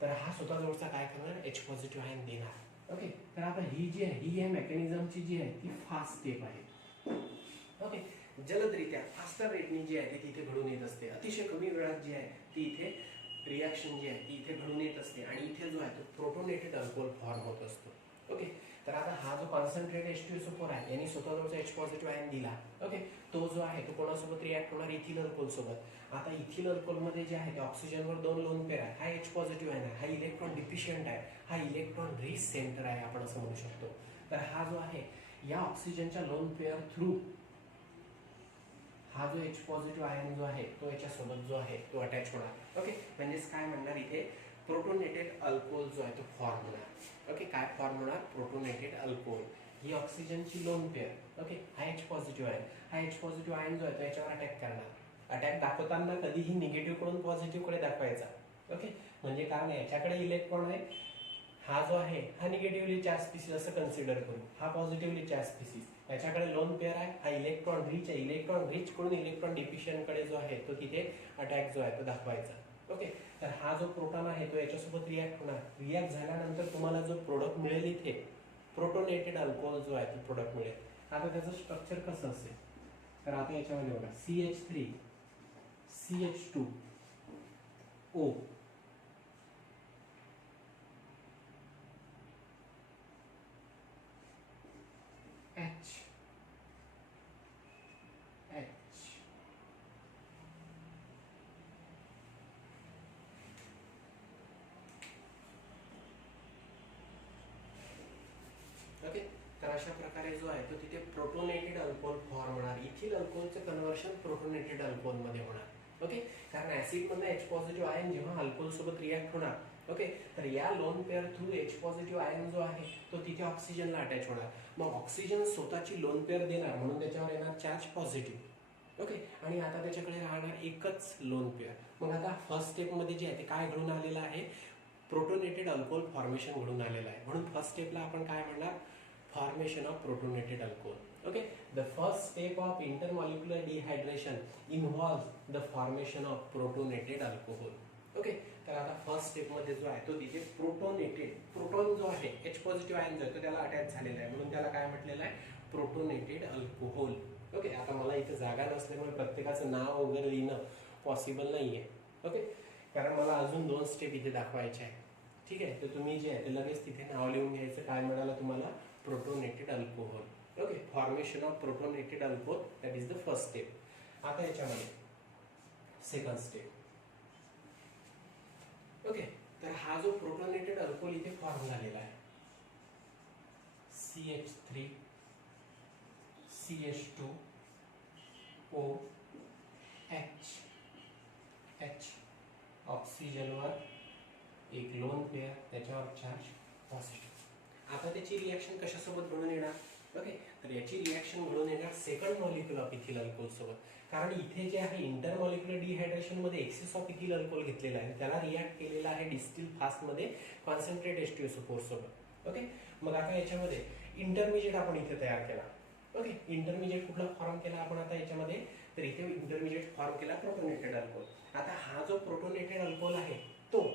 तर हा स्वतःजवळचा काय करणार, H पॉझिटिव्ह आयन देणार. ओके, तर आता ही जी आहे ही या मेकॅनिझमची जी आहे ती फास्ट स्टेप आहे. ओके, जलदरित्या फास्टर रेटनी जी आहे ती तिथे घडून येत असते. अतिशय कमी वेळात जी आहे ती इथे रिॲक्शन जी आहे ती इथे घडून येत असते आणि इथे जो आहे तो प्रोटोनेटेड अल्कोहोल फॉर्म होत असतो. ओके, तर आता हा जो कॉन्सन्ट्रेट H2SO4 आहे यांनी स्वतःजवळचा H पॉझिटिव्ह आयन दिला. ओके, तो जो आहे तो कोणासोबत रिॲक्ट होणार, इथिल अल्कोहोल सोबत. आता इथिल अल्कोहोल मध्ये जे आहे ते ऑक्सिजनवर 2 लोन पेअर आहे, हा H पॉझिटिव्ह आयन आहे, हा इलेक्ट्रॉन डिफिशियंट आहे, हा इलेक्ट्रॉन रिच सेंटर आहे आपण असं म्हणू शकतो. तर हा जो आहे या ऑक्सिजनच्या लोन पेअर थ्रू हा जो H पॉझिटिव्ह आयन जो आहे तो याच्यासोबत जो आहे तो अटॅच होणार. ओके, म्हणजेच काय म्हणणार इथे प्रोटोनेटेड अल्कोहोल जो आहे तो फॉर्म होणार. ओके, काय फॉर्म होणार, प्रोटोनेटेड अल्कोहोल. ही ऑक्सिजनची लोन पेअर, ओके, हा H पॉझिटिव्ह आयन, हा H पॉझिटिव्ह आयन जो आहे तो याच्यावर अटॅक करणार. अटॅक दाखवताना कधीही निगेटिव्ह कडून पॉझिटिव्ह कडे दाखवायचा. ओके, म्हणजे कारण याच्याकडे इलेक्ट्रॉन आहे, हा जो आहे हा निगेटिव्हली चार्ज स्पीसीस असं कन्सिडर करू, हा पॉझिटिव्हली चार्ज स्पीसीस. याच्याकडे लोन पेअर आहे, हा इलेक्ट्रॉन रिच आहे, इलेक्ट्रॉन रिच कडून इलेक्ट्रॉन डिफिशियंट कडे जो आहे तो तिथे अटॅक जो आहे तो दाखवायचा. ओके, तर हा जो प्रोटॉन आहे तो याच्यासोबत रिॲक्ट होणार. रिॲक्ट झाल्यानंतर तुम्हाला जो प्रोडक्ट मिळेल इथे प्रोटोनेटेड अल्कोहोल जो आहे तो प्रोडक्ट मिळेल. आता त्याचं स्ट्रक्चर कसं असेल, तर आता याच्यामध्ये बघा CH3 CH2 O H okay, तर अशा प्रकारे जो आहे तो तिथे प्रोटोनेटेड अल्कोहोल फॉर्म होणार. इथिल अल्कोहोलचं कन्व्हर्शन प्रोटोनेटेड अल्कोहोल मध्ये होणार. ओके, कारण ऍसिड मध्ये H पॉझिटिव्ह आयन जेव्हा अल्कोहोल सोबत रिॲक्ट होणार, ओके, तर या lone pair through H positive ion जो आहे तो तिथे ऑक्सिजनला अटॅच होणार. मग ऑक्सिजन स्वतःची लोन पेअर देणार म्हणून त्याच्यावर येणार चार्ज पॉझिटिव्ह. ओके, आणि आता त्याच्याकडे राहणार एकच लोन पेअर. मग आता फर्स्ट स्टेप मध्ये जे आहे ते काय घडून आलेलं आहे, प्रोटोनेटेड अल्कोहोल फॉर्मेशन घडून आलेलं आहे. म्हणून फर्स्ट स्टेपला आपण काय म्हणणार, formation of protonated alcohol. Okay, the first step of intermolecular dehydration involves the formation of protonated alcohol. Okay, तर आता फर्स्ट स्टेप मध्ये जो आहे तो तिथे प्रोटोनेटेड, प्रोटॉन जो आहे H पॉझिटिव्ह आयन जो आहे तो त्याला अटॅच झालेला आहे म्हणून त्याला काय म्हटलेलं आहे, प्रोटोनेटेड अल्कोहोल. ओके, आता मला इथे जागा नसल्यामुळे प्रत्येकाचं नाव वगैरे लिहिणं पॉसिबल नाहीये. ओके, कारण मला अजून 2 स्टेप इथे दाखवायचे आहे. ठीक आहे, तर तुम्ही जे आहे ते लगेच तिथे नाव लिहून घ्यायचं. काय मिळालं तुम्हाला, protonated alcohol. Okay, formation of protonated alcohol, that is the first step. आता याच्यामध्ये सेकंड स्टेप. ओके, तर हा हा जो प्रोटोनेटेड अल्कोहोल इथे फॉर्म झालेला आहे CH3 CH2 O H H ऑक्सिजनवर एक लोन पेअर त्याच्यावर चार्ज पॉझिटिव्ह. आता त्याची रिॲक्शन कशासोबत घडून येणार? ओके, तर याची रिॲक्शन घडून येणार second molecule of ethyl alcohol सोबत. कारण इथे जे आहे इंटरमॉलिक्युलर डिहायड्रेशन मध्ये एक्सेस ऑफ इथिल अल्कोहोल घेतलेला आहे, त्याला रिॲक्ट केलेला आहे डिस्टिल फास्ट मध्ये कॉन्सन्ट्रेट H2SO4 सोबत. ओके, मग आता याच्यामध्ये इंटरमिजिएट आपण इथे तयार केला. ओके, इंटरमिजिएट कुठला फॉर्म केला आपण आता याच्यामध्ये? तर इथे इंटरमिजिएट फॉर्म केला प्रोटोनेटेड अल्कोहोल. आता हा जो प्रोटोनेटेड अल्कोहोल आहे तो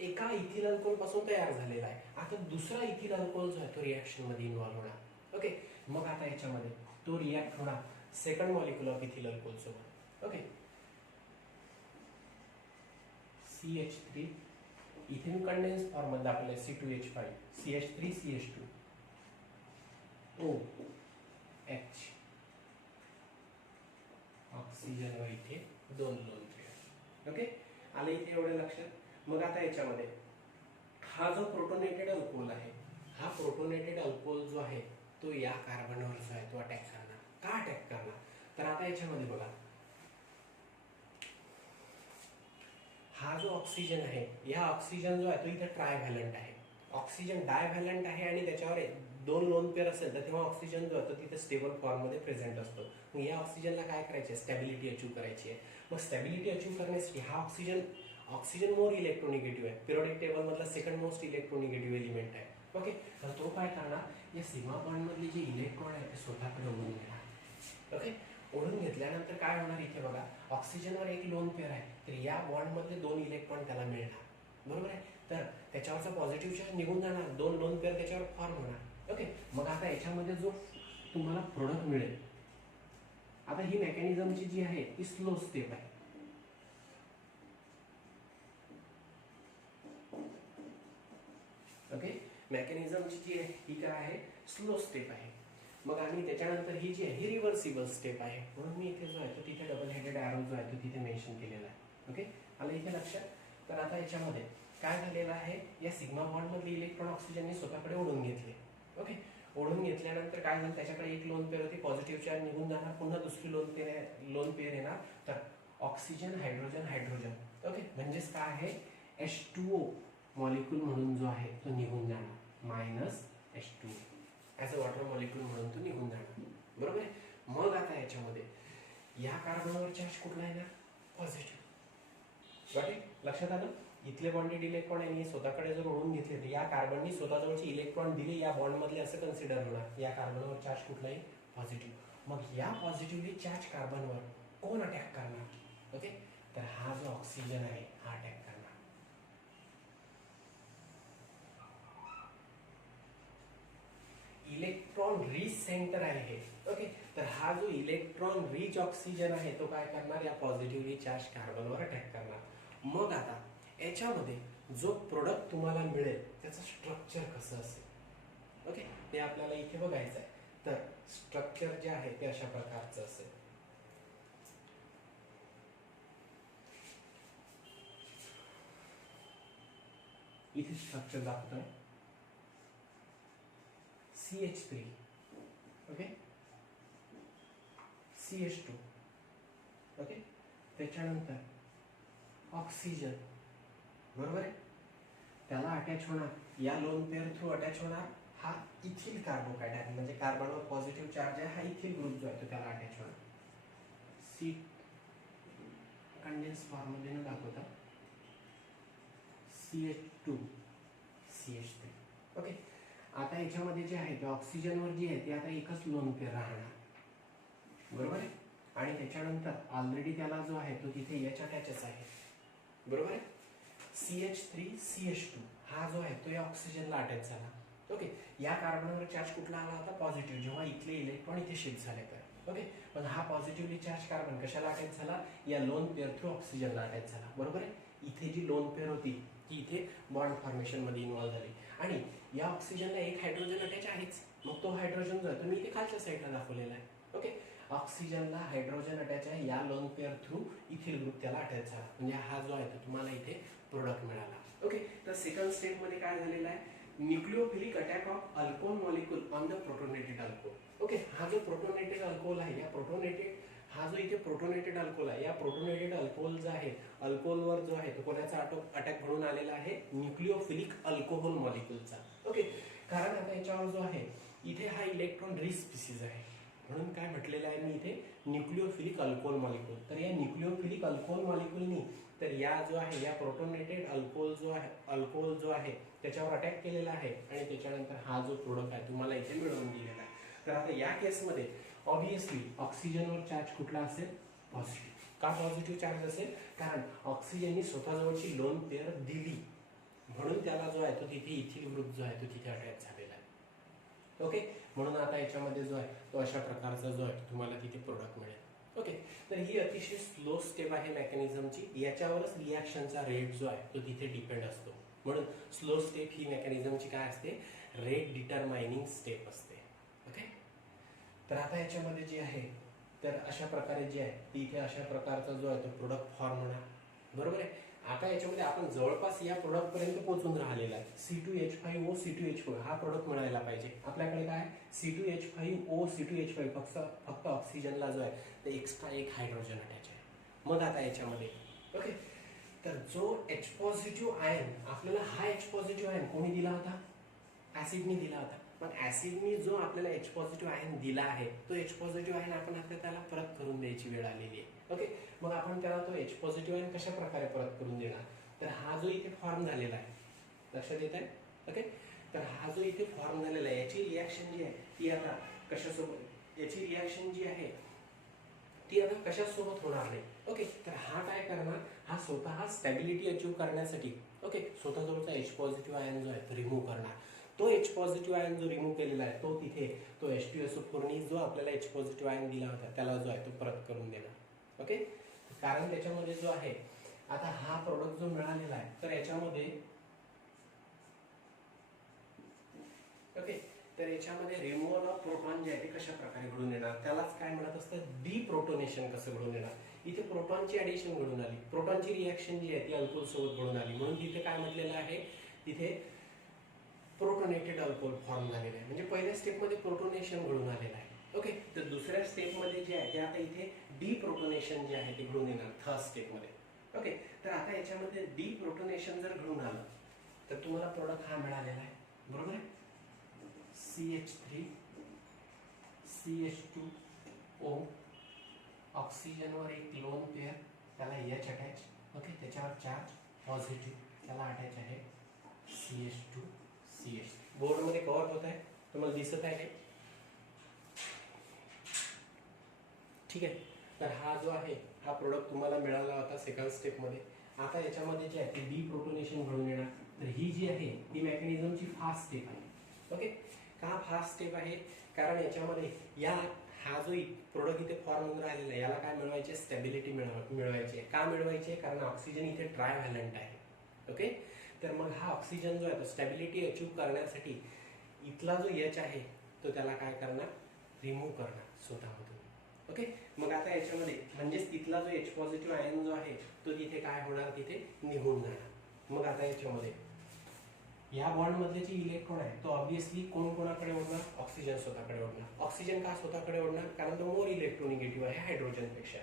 एका इथिल अल्कोहोल पासून तयार झालेला आहे. आता दुसरा इथिल अल्कोहोल जो आहे तो रिॲक्शन मध्ये इन्व्हॉल्व होणार. ओके, मग आता याच्यामध्ये तो रिॲक्ट होणार second molecule of ethyl alcohol सोबत. ओके, CH3 इथे मी कंडेन्स फॉर्म मध्ये दाखवले C2H5 CH3 CH2 O H oxygen व इथे दोन लोन पेअर. ओके, आले इथे एवढे लक्षात. मग आता याच्यामध्ये हा जो प्रोटोनेटेड अल्कोहोल आहे, हा प्रोटोनेटेड अल्कोहोल जो आहे तो या कार्बनवर जो आहे तो अटॅक करणार. का अटॅक करणार? तर आता याच्यामध्ये बघा, हा जो ऑक्सिजन आहे, या ऑक्सिजन जो आहे तो इथे ट्रायव्हॅलंट आहे. ऑक्सिजन डायव्हॅलंट आहे आणि त्याच्यावर दोन लोन पेअर असेल तर तेव्हा ऑक्सिजन जो आहे तो तिथे स्टेबल फॉर्म मध्ये प्रेझेंट असतो. मग या ऑक्सिजनला काय करायचे? स्टॅबिलिटी अचीव्ह करायची आहे. मग स्टॅबिलिटी अचीव्ह करण्यासाठी हा ऑक्सिजन मोर इलेक्ट्रोनिगेटिव्ह आहे. पिरियोडिक टेबल मधला सेकंड मोस्ट इलेक्ट्रोनिगेटिव्ह एलिमेंट आहे. ओके, तर तो काय करणार? या सिग्मा बॉन्ड मधले जे इलेक्ट्रॉन आहे ते स्वतःकडे ओढून घेणार. ओके, ओढून घेतल्यानंतर काय होणार? इथे बघा, ऑक्सिजनवर एक लोन पेअर आहे, तर या बॉन्ड मधले दोन इलेक्ट्रॉन त्याला मिळणार. बरोबर आहे, तर त्याच्यावरचा पॉझिटिव्ह चार्ज निघून जाणार, दोन लोन पेअर त्याच्यावर फॉर्म होणार. ओके, मग आता याच्यामध्ये जो तुम्हाला प्रोडक्ट मिळेल, आता ही मेकॅनिझमची जी आहे ती स्लो स्टेप आहे. ओके, मेकॅनिझमची जी आहे ही काय आहे? स्लो स्टेप आहे. मग आणि त्याच्यानंतर ही जी आहे ही रिव्हर्सिबल स्टेप आहे. म्हणून मी इथे जो आहे तो तिथे डबल हेडेड ॲरो जो आहे तो तिथे मेन्शन केलेला आहे. ओके, आलं इथे लक्षात. तर आता याच्यामध्ये काय झालेलं आहे? या सिग्मा बॉन्ड मधले इलेक्ट्रॉन ऑक्सिजनने स्वतःकडे ओढून घेतले. ओके, ओढून घेतल्यानंतर काय झालं? त्याच्याकडे एक लोन पेअर होती, पॉझिटिव्ह चार्ज निघून जाणार, पुन्हा दुसरी लोन पेअर येणार, तर ऑक्सिजन हायड्रोजन हायड्रोजन. ओके, म्हणजेच काय आहे? H2O मॉलिक्यूल म्हणून जो आहे तो निघून जाणार, minus H2 as a water molecule म्हणून तो निघून जाणार. बरोबर आहे. मग आता याच्यामध्ये या कार्बनवर चार्ज कुठला येणार? पॉझिटिव्ह. लक्षात आलं? इथले बॉन्डेड इलेक्ट्रॉन आणि स्वतःकडे जर ओढून घेतले तर या कार्बननी स्वतःजवळचे इलेक्ट्रॉन दिले या बॉन्ड मधले असं कन्सिडर होणार. या कार्बनवर चार्ज कुठला आहे? पॉझिटिव्ह. मग या पॉझिटिव्हली चार्ज कार्बनवर कोण अटॅक करणार? ओके, तर हा जो ऑक्सिजन आहे हा अटॅक करणार. इलेक्ट्रॉन रिच सेंटर आहे हे. ओके, तर हा जो इलेक्ट्रॉन रिच ऑक्सिजन आहे तो काय करणार? या पॉझिटिव्हली चार्ज कार्बनवर अटॅक करणार. मग आता याच्यामध्ये जो प्रोडक्ट तुम्हाला मिळेल त्याचं स्ट्रक्चर कसं असेल? ओके, ते आपल्याला इथे बघायचं आहे. तर स्ट्रक्चर जे आहे ते अशा प्रकारचं असेल. इथे स्ट्रक्चर दाखवतोय CH3, ओके, CH2, ओके, त्याच्यानंतर ऑक्सिजन. बरोबर आहे, त्याला अटॅच होणार, या लोन पेअर थ्रू अटॅच होणार हा इथिल कार्बोकार्बोनाइड, म्हणजे कार्बनवर पॉझिटिव्ह चार्ज आहे, हा इथिल ग्रुप जो आहे तो त्याला अटॅच होणार. सी कंडेन्स फॉर्म मध्ये न दाखवता CH2 CH3. ओके, आता याच्यामध्ये जे आहे ते ऑक्सिजनवर जी आहे ती आता एकच लोन पेअर राहणार. बरोबर आहे, आणि त्याच्यानंतर ऑलरेडी त्याला जो आहे तो तिथे H अटॅचच आहे. बरोबर आहे, CH3 CH2 हा जो आहे तो या ऑक्सिजनला अटॅच झाला. ओके, या कार्बनवर चार्ज कुठला आला होता? पॉझिटिव्ह, जेव्हा इथले इलेक्ट्रॉन इथे शिफ्ट झाले तर. ओके, पण हा पॉझिटिव्हली चार्ज कार्बन कशाला अटॅच झाला? या लोन पेअर थ्रू ऑक्सिजनला अटॅच झाला. बरोबर आहे, इथे जी लोन पेअर होती ती इथे बॉन्ड फॉर्मेशन मध्ये इन्व्हॉल्व झाली, आणि या ऑक्सिजनला एक हायड्रोजन अटॅच आहेच. मग तो हायड्रोजन जो आहे तो मी इथे खालच्या साईडला दाखवलेला आहे. ओके, ऑक्सिजनला हायड्रोजन अटॅच आहे, या lone pair through ethyl group त्याला अटॅच झाला, म्हणजे हा जो आहे तो तुम्हाला इथे प्रोडक्ट मिळाला. ओके, तर सेकंड स्टेप मध्ये काय झालेलं आहे, nucleophilic attack of alcohol molecule on the protonated alcohol. Okay, हा जो प्रोटोनेटेड अल्कोहोल आहे, या प्रोटोनेटेड हा जो इथे प्रोटोनेटेड अल्कोहोल आहे, या प्रोटोनेटेड अल्कोहोल जो आहे, अल्कोहोलवर जो आहे तो कोणाचा अटॅक घडून आलेला आहे, न्यूक्लिओफिलिक अल्कोहोल मॉलिक्यूलचा. ओके, कारण आता याच्यावर जो आहे इथे हा इलेक्ट्रॉन रिच स्पीसीज आहे, म्हणून काय म्हटलेलं आहे मी इथे, न्यूक्लिओफिलिक अल्कोहोल मॉलिक्यूल. तर या न्यूक्लिओफिलिक अल्कोहोल मॉलिक्यूलनी तर या जो आहे या प्रोटोनेटेड अल्कोहोल जो आहे त्याच्यावर अटॅक केलेला आहे आणि त्याच्यानंतर हा जो प्रोडक्ट आहे तुम्हाला इथे मिळवून दिलेला आहे. तर आता या केसमध्ये ऑब्विसली ऑक्सिजनवर चार्ज कुठला असेल, पॉझिटिव्ह. का पॉझिटिव्ह चार्ज असेल, कारण ऑक्सिजननी स्वतःजवळची लोन पेअर दिली, म्हणून त्याला जो आहे तो तिथे इथिल ग्रुप जो आहे तो तिथे अटॅच झालेला आहे. ओके, म्हणून आता याच्यामध्ये जो आहे तो अशा प्रकारचा जो आहे तुम्हाला तिथे प्रोडक्ट मिळेल. ओके, तर ही अतिशय स्लो स्टेप आहे मेकॅनिझमची, याच्यावरच रिॲक्शनचा रेट जो आहे तो तिथे डिपेंड असतो. म्हणून स्लो स्टेप ही मेकॅनिझमची काय असते, रेट डिटरमाइनिंग स्टेप असते. ओके, तर आता याच्यामध्ये जे आहे तर अशा प्रकारे जे आहे इथे अशा प्रकारचा जो आहे तो प्रोडक्ट फॉर्म होणार, बरोबर आहे. आता याच्यामध्ये आपण जवळपास या प्रोडक्ट पर्यंत पोहोचून राहिलेला आहे. C2H5O C2H4 हा प्रोडक्ट मिळायला पाहिजे. आपल्याकडे काय C2H5O C2H5 फक्त ऑक्सिजनला जो आहे ते एक्स्ट्रा एक हायड्रोजन अटॅच आहे. मग आता याच्यामध्ये ओके, तर जो H पॉझिटिव्ह आयन आपल्याला, हा H पॉझिटिव्ह आयन कोणी दिला होता, ऍसिडनी दिला होता. पण ऍसिडनी जो आपल्याला H पॉझिटिव्ह आयन दिला आहे तो H पॉझिटिव्ह आयन आपण आपल्याला त्याला परत करून द्यायची वेळ आलेली आहे. ओके, मग आपण त्याला तो H पॉझिटिव्ह आयन कशा प्रकारे परत करून देणार, तर हा जो इथे फॉर्म झालेला आहे, लक्षात येत आहे. ओके, तर हा जो इथे फॉर्म झालेला आहे याची रिॲक्शन जी आहे ती आता कशासोबत, याची रिॲक्शन जी आहे ती आता कशासोबत होणार नाही. ओके, तर हा काय करणार, हा स्वतः स्टॅबिलिटी अचीव करण्यासाठी ओके स्वतःजवळचा H पॉझिटिव्ह आयन जो आहे तो रिमूव्ह करणार. तो H पॉझिटिव्ह आयन जो रिमूव्ह केलेला आहे तो तिथे तो H2SO4 नी जो आपल्याला H पॉझिटिव्ह आयन दिला होता त्याला जो आहे तो परत करून देणार. ओके, कारण त्याच्यामध्ये जो आहे आता हा प्रोडक्ट जो मिळालेला आहे तर याच्यामध्ये ओके, तर याच्यामध्ये रिमूव्हल ऑफ प्रोटॉन जे आहे ते कशा प्रकारे घडून येणार, त्यालाच काय म्हणत असतं, डिप्रोटोनेशन कसं घडून येणार. इथे प्रोटॉनची ऍडिशन घडून आली, प्रोटॉनची रिॲक्शन जी आहे ती अल्कोहोल सोबत घडून आली, म्हणून तिथे काय म्हटलेलं आहे, तिथे प्रोटोनेटेड अल्कोहोल फॉर्म झालेला आहे. म्हणजे पहिल्या स्टेपमध्ये प्रोटोनेशन घडून आलेलं आहे. ओके, तर दुसऱ्या स्टेपमध्ये जे आहे ते आता इथे डिप्रोटोनेशन जे आहे ते घडून येणार थर्ड स्टेपमध्ये. ओके, तर आता याच्यामध्ये डिप्रोटोनेशन जर घडून आलं तर तुम्हाला प्रोडक्ट हा मिळालेला आहे, बरोबर आहे. CH3 CH2O ऑक्सिजनवर एक लोन पेअर त्याला H अटॅच. ओके, त्याच्यावर चार्ज पॉझिटिव्ह त्याला अटॅच आहे CH2 CH. बोर्ड मध्ये कव्हर होत आहे, तुम्हाला दिसत आहे, ठीक आहे. तर हा जो आहे हा प्रोडक्ट तुम्हाला मिळाला होता सेकंड स्टेप मध्ये. आता याच्यामध्ये जे आहे ते डिप्रोटोनेशन घडून येणार. तर ही जी आहे ती मेकॅनिझमची फास्ट स्टेप आहे. ओके, का फास्ट स्टेप आहे, कारण याच्यामध्ये या हा जो प्रोडक्ट इथे फॉर्म होऊन राहिलेला आहे याला काय मिळवायचे, स्टॅबिलिटी मिळवायची आहे. का मिळवायची आहे, कारण ऑक्सिजन इथे ट्रायव्हॅलंट आहे. ओके, तर मग हा ऑक्सिजन जो आहे तो स्टॅबिलिटी अचीव करण्यासाठी इथला जो H आहे तो त्याला काय करणार, रिमूव्ह करणार स्वतःमधून. ओके, मग आता याच्यामध्ये म्हणजेच इथला जो H पॉझिटिव्ह आयन जो आहे तो तिथे काय होणार, तिथे निघून जाणार. मग आता याच्यामध्ये या बॉन्ड मधले जे इलेक्ट्रॉन आहे तो ऑब्विसली कोण कोणाकडे ओढणार, ऑक्सिजन स्वतःकडे ओढणार. ऑक्सिजन का स्वतःकडे ओढणार, कारण तो मोर इलेक्ट्रोनिगेटिव्ह आहे हायड्रोजन पेक्षा.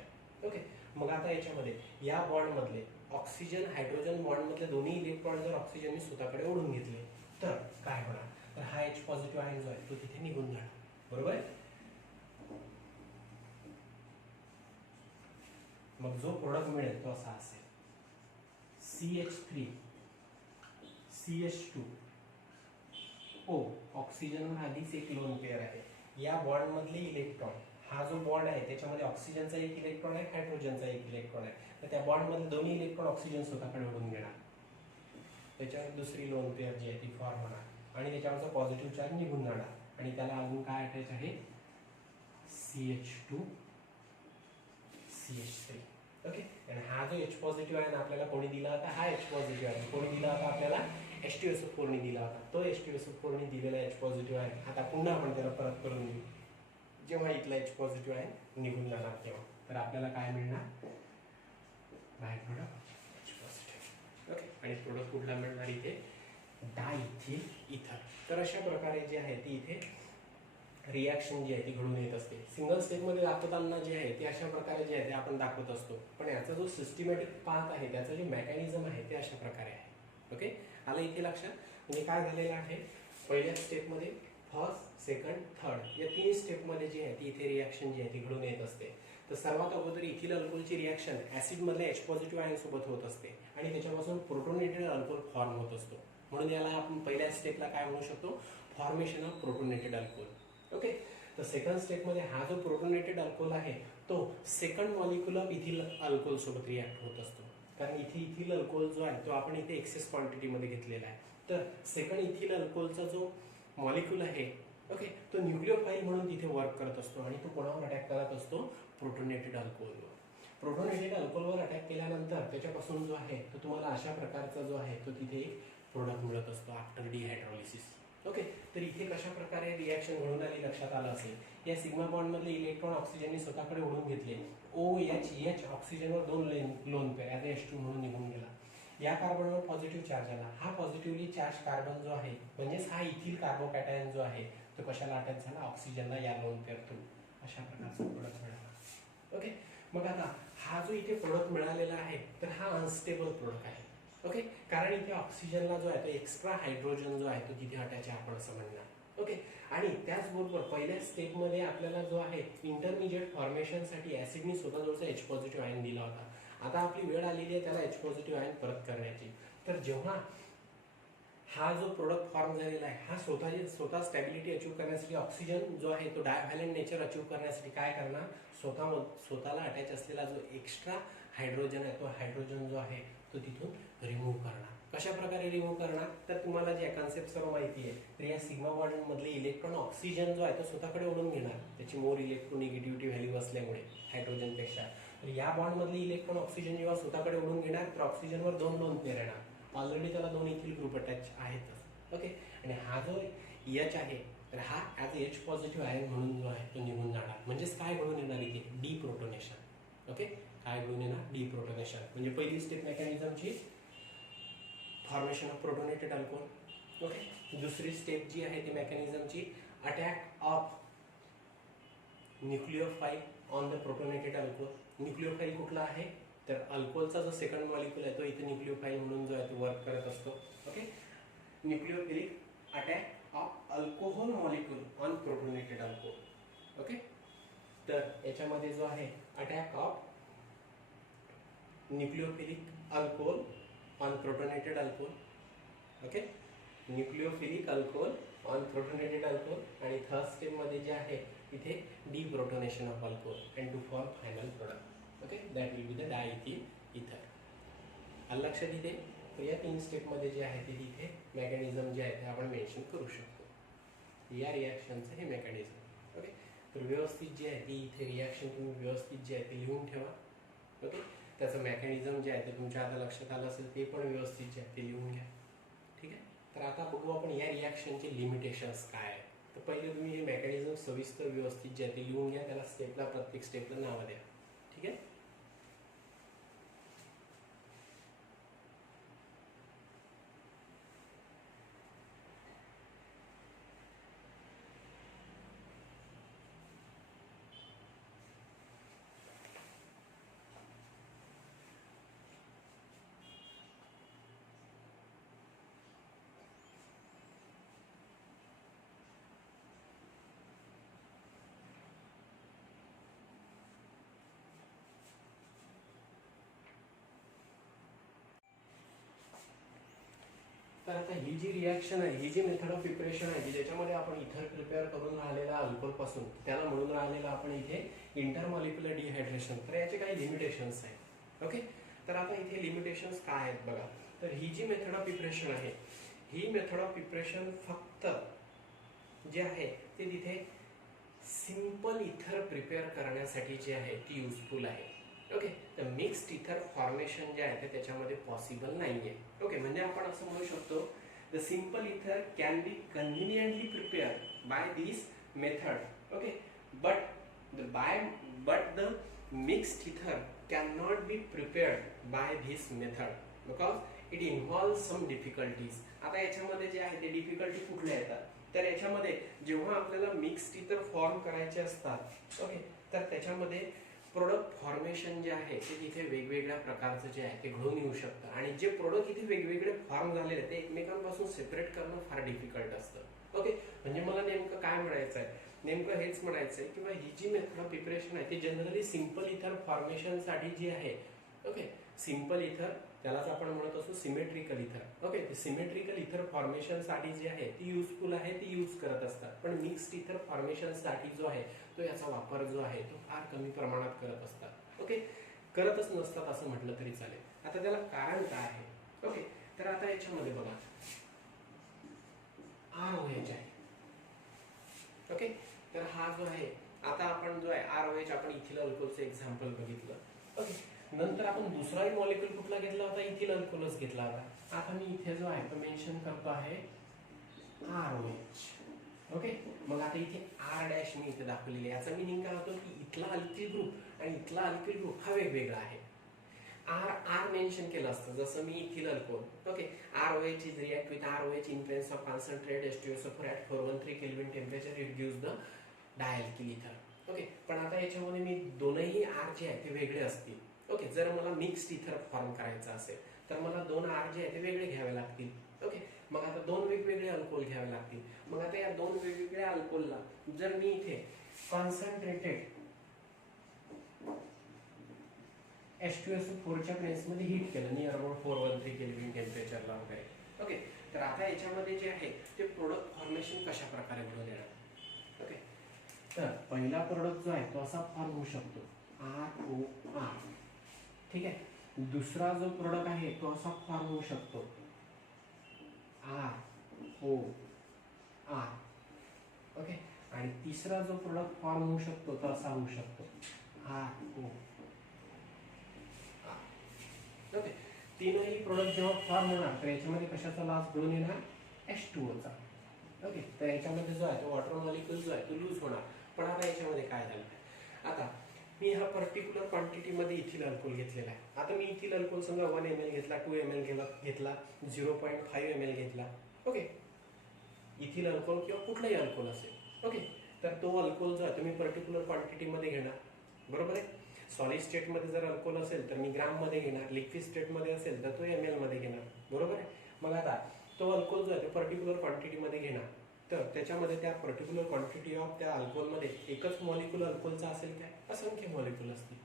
ओके, मग आता याच्यामध्ये या बॉन्ड मधले ऑक्सिजन हायड्रोजन बॉन्ड मधले दोन्ही इलेक्ट्रॉन जर ऑक्सिजनने स्वतःकडे ओढून घेतले तर काय होणार, तर हा H पॉझिटिव्ह आयन जो आहे तो तिथे निघून जाणार, बरोबर आहे. मग जो प्रोडक्ट मिळेल तो असा असेल CH3 CH2O ऑक्सिजनवर आधीच एक लोन पेअर आहे. या बॉन्ड मधले इलेक्ट्रॉन, हा जो बॉन्ड आहे त्याच्यामध्ये ऑक्सिजनचा एक इलेक्ट्रॉन आहे, हायड्रोजनचा एक इलेक्ट्रॉन आहे. तर त्या बॉन्ड मधले दोन्ही इलेक्ट्रॉन ऑक्सिजन स्वतःकडे ओढून घेणार. त्याच्यावर दुसरी लोन पेअर जी आहे ती फॉर्म होणार आणि त्याच्यावरचा पॉझिटिव्ह चार्ज निघून जाणार आणि त्याला अजून काय अटॅच आहे, CH2 CH3. ओके, आणि हा जो H पॉझिटिव्ह आहे ना आपल्याला कोणी दिला होता, हा H पॉझिटिव्ह आहे कोणी दिला होता, आपल्याला H2SO4 ने दिला होता. तो H2SO4 ने दिलेला H पॉझिटिव्ह आहे आता पुन्हा आपण त्याला परत करून देऊ. जेव्हा इथला H पॉझिटिव्ह आहे निघून जाणार तेव्हा तर आपल्याला काय मिळणार, by product H positive. Okay, आणि प्रोडक्ट कुठला मिळणार इथे, डायइथिल इथर. तर अशा प्रकारे जे आहे ती इथे रिॲक्शन जी आहे ती घडून येत असते. सिंगल स्टेपमध्ये दाखवताना जे आहे ते अशा प्रकारे जे आहे ते आपण दाखवत असतो, पण याचा जो सिस्टमॅटिक पाथ आहे, त्याचं जे मेकॅनिझम आहे ते अशा प्रकारे आहे. ओके, आलं इथे लक्षात. म्हणजे काय झालेलं आहे, पहिल्या स्टेपमध्ये फर्स्ट, सेकंड, थर्ड या 3 स्टेपमध्ये जी आहे ती इथे रिॲक्शन जी आहे ती घडून येत असते. तर सर्वात अगोदर इथिल अल्कोहोलची रिॲक्शन ॲसिडमधल्या H पॉझिटिव्ह आयन सोबत होत असते आणि त्याच्यापासून प्रोटोनेटेड अल्कोहोल फॉर्म होत असतो. म्हणून याला आपण पहिल्या स्टेपला काय म्हणू शकतो, formation of protonated alcohol. Okay, तर सेकंड स्टेपमध्ये हा जो प्रोटोनेटेड अल्कोहोल आहे तो second molecule of ethyl alcohol सोबत रिॲक्ट होत असतो. कारण इथे इथिल अल्कोहोल जो आहे तो आपण इथे एक्सेस क्वांटिटीमध्ये घेतलेला आहे. तर सेकंड इथिल अल्कोहोलचा जो मॉलिक्यूल आहे, ओके, तो न्यूक्लिओफाईल म्हणून तिथे वर्क करत असतो आणि तो कोणावर अटॅक करत असतो, प्रोटोनेटेड अल्कोहोलवर. प्रोटोनेटेड अल्कोहोलवर अटॅक केल्यानंतर त्याच्यापासून जो आहे तो तुम्हाला अशा प्रकारचा जो आहे तो तिथे एक प्रोडक्ट मिळत असतो आफ्टर डिहायड्रॉलिसिस. ओके, तर इथे कशा प्रकारे रिॲक्शन घडून आली लक्षात आलं असेल. या सिग्मा बॉन्डमधले इलेक्ट्रॉन ऑक्सिजनने स्वतःकडे ओढून घेतले. OH ऑक्सिजनवर 2 lone pair as H2 म्हणून निघून गेला. या कार्बनवर पॉझिटिव्ह चार्ज आला. हा पॉझिटिव्हली चार्ज कार्बन जो आहे, म्हणजेच हा इथिल कार्बोकॅटायन जो आहे तो कशाला अटॅच झाला, ऑक्सिजनला या लोन पेअर थ्रू. अशा प्रकारचा प्रोडक्ट मिळाला. ओके, मग आता हा जो इथे प्रोडक्ट मिळालेला आहे तर हा अनस्टेबल प्रोडक्ट आहे. ओके, कारण इथे ऑक्सिजनला जो आहे तो एक्स्ट्रा हायड्रोजन जो आहे तो तिथे अटॅच आहे आपण असं म्हणणार. ओके, आणि त्याचबरोबर पहिल्या स्टेपमध्ये आपल्याला जो आहे इंटरमिजिएट फॉर्मेशनसाठी ॲसिडनी स्वतःजवळचा H पॉझिटिव्ह आयन दिला होता. आता आपली वेळ आलेली आहे त्याला H पॉझिटिव्ह आयन परत करण्याची. तर जेव्हा हा जो प्रोडक्ट फॉर्म झालेला आहे हा स्वतः स्टॅबिलिटी अचीव करण्यासाठी, ऑक्सिजन जो आहे तो डायव्हॅलेंट नेचर अचीव करण्यासाठी काय करणार, स्वतःला अटॅच असलेला जो एक्स्ट्रा हायड्रोजन आहे तो हायड्रोजन जो आहे तो तिथून रिमूव्ह करणार. कशा प्रकारे रिमूव्ह करणार, तर तुम्हाला जे कन्सेप्ट सर्व माहिती आहे. तर या सिग्मा बॉन्डमधले इलेक्ट्रॉन ऑक्सिजन जो आहे तो स्वतःकडे ओढून घेणार, त्याची मोर इलेक्ट्रोनिगेटिव्हिटी व्हॅल्यू असल्यामुळे हायड्रोजनपेक्षा. तर या बॉन्डमधले इलेक्ट्रॉन ऑक्सिजन जेव्हा स्वतःकडे ओढून घेणार तर ऑक्सिजनवर 2 लोन पेअर येणार. ऑलरेडी त्याला 2 इथिल ग्रुप अटॅच आहेतच. ओके, आणि हा जो H आहे तर हा ॲज H पॉझिटिव्ह आयन म्हणून जो आहे तो निघून जाणार. म्हणजेच काय घडून येणार इथे, डिप्रोटोनेशन. ओके, काय घडून येणार, डिप्रोटोनेशन. म्हणजे पहिली स्टेप मेकॅनिझमची formation of protonated alcohol. Okay, दुसरी स्टेप जी आहे ती मेकॅनिझमची attack of nucleophile on the protonated alcohol. Nucleophile कुठला आहे, तर अल्कोहोलचा जो सेकंड मॉलिक्यूल आहे तो इथे न्यूक्लिओफाईल म्हणून जो आहे तो वर्क करत असतो. Okay, nucleophilic attack of alcohol molecule on protonated alcohol. Okay, तर याच्यामध्ये जो आहे attack of nucleophilic alcohol on protonated alcohol. Okay, nucleophilic alcohol on protonated alcohol. आणि थर्ड स्टेपमध्ये जे आहे तिथे deprotonation of alcohol and to form final product. Okay, that will be the diethyl ether. आलं लक्षात इथे. तर या 3 स्टेपमध्ये जे आहे ते तिथे मेकॅनिझम जे आहे ते आपण मेन्शन करू शकतो या रिॲक्शनचं हे मेकॅनिझम. ओके, तर व्यवस्थित जे आहे ती इथे रिॲक्शन तुम्ही व्यवस्थित जे आहे ते लिहून ठेवा. ओके, त्याचं मेकॅनिझम जे आहे ते तुमच्या आता लक्षात आलं असेल ते पण व्यवस्थित जे आहे ते लिहून घ्या. ठीक आहे, तर आता बघू आपण या रिॲक्शनचे लिमिटेशन्स काय आहेत. तर पहिले तुम्ही हे मेकॅनिझम सविस्तर व्यवस्थित जे आहे ते लिहून घ्या. त्याला स्टेपला, प्रत्येक स्टेपला नावं द्या. ठीक आहे, तर आता ही जी रिॲक्शन आहे, ही जी मेथड ऑफ प्रिपरेशन आहे की ज्याच्यामध्ये आपण इथर प्रिपेअर करून राहिलेला अल्कोहोलपासून त्याला म्हणून राहिलेला आपण इथे इंटरमॉलिक्युलर डिहायड्रेशन. तर याचे काही लिमिटेशन्स आहेत. ओके, तर आता इथे लिमिटेशन्स काय आहेत बघा. तर ही जी मेथड ऑफ प्रिपरेशन आहे, ही मेथड ऑफ प्रिपरेशन फक्त जे आहे ते तिथे सिंपल इथर प्रिपेअर करण्यासाठी जे आहे ती युजफुल आहे. ओके, तर मिक्स्ड इथर फॉर्मेशन जे आहे ते त्याच्यामध्ये पॉसिबल नाहीये. ओके, म्हणजे आपण असं म्हणू शकतो the simple ether can be conveniently prepared by this method. Okay, but the mixed ether cannot be prepared by this method because it involve some difficulties. आता याच्यामध्ये जे आहे ते डिफिकल्टी कुठल्या येतात, तर याच्यामध्ये जेव्हा आपल्याला मिक्स्ड इथर फॉर्म करायचे असतात, ओके, तर त्याच्यामध्ये प्रोडक्ट फॉर्मेशन जे आहे ते तिथे वेगवेगळ्या प्रकारचं जे आहे ते घडून येऊ शकतं आणि जे प्रोडक्ट इथे वेगवेगळे फॉर्म झालेले ते एकमेकांपासून सेपरेट करणं फार डिफिकल्ट असतं. ओके, म्हणजे मला नेमकं काय म्हणायचं आहे, नेमकं हेच म्हणायचं आहे किंवा ही जी मेथड ऑफ प्रिपरेशन आहे ती जनरली सिम्पल इथर फॉर्मेशनसाठी जी आहे, ओके, सिम्पल इथर त्यालाच आपण म्हणत असतो सिमेट्रिकल इथर. ओके, सिमेट्रिकल इथर फॉर्मेशनसाठी जी आहे ती युजफुल आहे, ती यूज करत असतात. पण मिक्स्ड इथर फॉर्मेशनसाठी जो आहे तो याचा वापर जो आहे तो फार कमी प्रमाणात करत असतात. ओके, करतच नसतात असं म्हटलं तरी चालेल. आता त्याला कारण काय आहे? ओके, तर आता याच्यामध्ये बघा ROH आहे. ओके, तर हा जो आहे आता आपण जो आहे ROH आपण इथिल अल्कोहोलचं एक्झाम्पल बघितलं. ओके, नंतर आपण दुसराही मॉलिक्यूल कुठला घेतला होता, इथिल अल्कोहोलच घेतला होता. आता मी इथे जो आहे तो मेन्शन करतो आहे ROH. ओके, मग आता इथे R डॅश मी इथे दाखवलेली आहे. याचा मीनिंग काय होतो की इथला अल्किल ग्रुप आणि इथला अल्किल ग्रुप हा वेगवेगळा आहे. R मेन्शन केलं असतं जसं मी ethyl alcohol. Okay, ROH is react with ROH in presence of concentrated H2SO4 at 413 Kelvin temperature, it gives the dialkyl ether. Okay, पण आता याच्यामध्ये मी दोनही R जे आहे ते वेगळे असतील. ओके, जर मला मिक्स्ड इथर फॉर्म करायचं असेल तर मला दोन R जे आहे ते वेगळे घ्यावे लागतील. ओके, मग आता दोन वेगवेगळे अल्कोहोल घ्यावे लागतील. मग आता या दोन वेगवेगळ्या अल्कोहोलला जर मी इथे कॉन्सन्ट्रेटेड H2SO4 च्या प्रेसमध्ये हीट केलं नियर अबाउट 413 केल्विन टेम्परेचरला वगैरे. ओके, तर आता याच्यामध्ये जे आहे ते प्रोडक्ट फॉर्मेशन कशा प्रकारे घडून येणार. ओके, तर पहिला प्रोडक्ट जो आहे तो असा फॉर्म होऊ शकतो ROR. ठीक आहे, दुसरा जो प्रोडक्ट आहे तो असा फॉर्म होऊ शकतो ROR. ओके, आणि तिसरा जो प्रोडक्ट फॉर्म होऊ शकतो तो असा होऊ शकतो ROR. ओके, तीनही प्रोडक्ट जेव्हा फॉर्म होणार तर याच्यामध्ये कशाचा लॉस घडून येणार, H2O चा. ओके, तर याच्यामध्ये जो आहे तो वॉटर मॉलिक्यूल जो आहे तो लूज होणार. पण आता याच्यामध्ये काय झालं आहे, आता मी हा पर्टिक्युलर क्वांटिटीमध्ये इथिल अल्कोहोल घेतलेला आहे. आता मी इथिल अल्कोहोल समजा 1 ml घेतला, 2 ml घेतला, 0.5 ml घेतला. ओके, इथिल अल्कोहोल किंवा कुठलाही अल्कोहोल असेल. ओके, तर तो अल्कोहोल जो आहे तो मी पर्टिक्युलर क्वांटिटीमध्ये घेणार. बरोबर आहे, सॉलिड स्टेटमध्ये जर अल्कोहोल असेल तर मी ग्राममध्ये घेणार, लिक्विड स्टेटमध्ये असेल तर तो ml मध्ये घेणार. बरोबर आहे, मग आता तो अल्कोहोल जो आहे तो पर्टिक्युलर क्वांटिटीमध्ये घेणार. तर त्याच्यामध्ये त्या पर्टिक्युलर क्वांटिटी ऑफ त्या अल्कोहोलमध्ये एकच मॉलिक्यूल अल्कोहोलचा असेल काय, असंख्य मॉलिक्यूल असतील.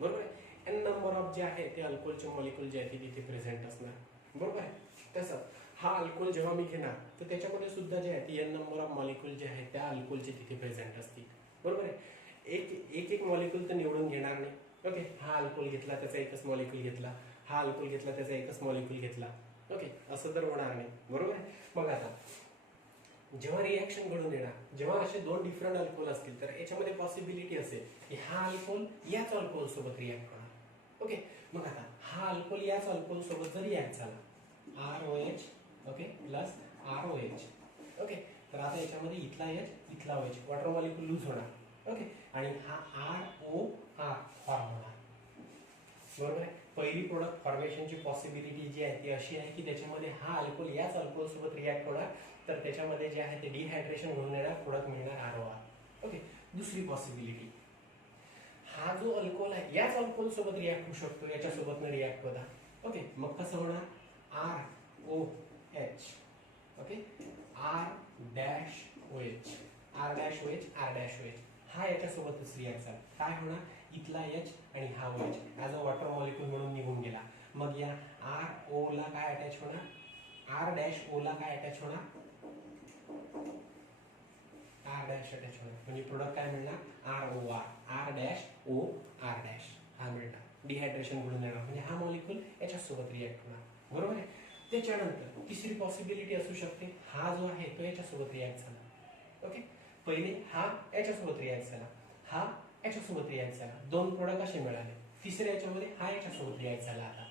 बरोबर आहे, n नंबर ऑफ जे आहे ते अल्कोहोलचे मॉलिक्यूल जे आहे ते तिथे प्रेझेंट असणार. बरोबर आहे, तसं हा अल्कोहोल जेव्हा मी घेणार तर त्याच्यामध्ये सुद्धा जे आहे ते n नंबर ऑफ मॉलिक्यूल जे आहे त्या अल्कोहोलचे तिथे प्रेझेंट असतील. बरोबर आहे, एक मॉलिक्यूल तर निवडून घेणार नाही. ओके, हा अल्कोहोल घेतला त्याचा एकच मॉलिक्यूल घेतला, हा अल्कोहोल घेतला त्याचा एकच मॉलिक्यूल घेतला. ओके, असं तर होणार नाही. बरोबर आहे, मग आता जेव्हा रिॲक्शन घडून येणार, जेव्हा असे दोन डिफरंट अल्कोहोल असतील तर याच्यामध्ये पॉसिबिलिटी असेल की हा अल्कोहोल याच अल्कोहोल सोबत रिॲक्ट होणार. ओके, मग आता हा अल्कोहोल याच अल्कोहोल सोबत जर रिॲक्ट झाला ROH, okay, plus ROH. Okay, तर आता याच्यामध्ये इथला H इथला OH वॉटर मॉलिक्यूल लूज होणार. ओके, आणि हा ROR फॉर्म होणार. बरोबर आहे, पहिली प्रोडक्ट फॉर्मेशनची पॉसिबिलिटी जी आहे ती अशी आहे की त्याच्यामध्ये हा अल्कोहोल याच अल्कोहोल सोबत रिॲक्ट होणार, तर त्याच्यामध्ये जे आहे ते डिहायड्रेशन घडून येणार, प्रोडक्ट मिळणार ROR. ओके, दुसरी पॉसिबिलिटी, हा जो अल्कोहोल आहे याच अल्कोहोल सोबत रिॲक्ट होऊ शकतो, याच्यासोबत न रिॲक्ट होता. ओके, मग कसं होणार ROH. ओके, R-OH हा याच्यासोबतच रिॲक्ट झाला. काय होणार, इथला H आणि हा OH as a water molecule म्हणून निघून गेला. मग या RO ला काय अटॅच होणार, R-O ला काय अटॅच होणार, R' अटॅच होणार. म्हणजे प्रोडक्ट काय मिळणार, ROR, R-OR हा मिळणार. डिहायड्रेशन घडून येणार म्हणजे हा मॉलिक्यूल याच्यासोबत रिॲक्ट होणार. बरोबर आहे, त्याच्यानंतर तिसरी पॉसिबिलिटी असू शकते, हा जो आहे तो याच्यासोबत रिॲक्ट झाला. ओके, पहिले हा याच्यासोबत रिॲक्ट झाला, हा याच्यासोबत रिॲक्ट झाला, दोन प्रोडक्ट असे मिळाले. तिसऱ्या याच्यामध्ये हा याच्यासोबत रिॲक्ट झाला. आता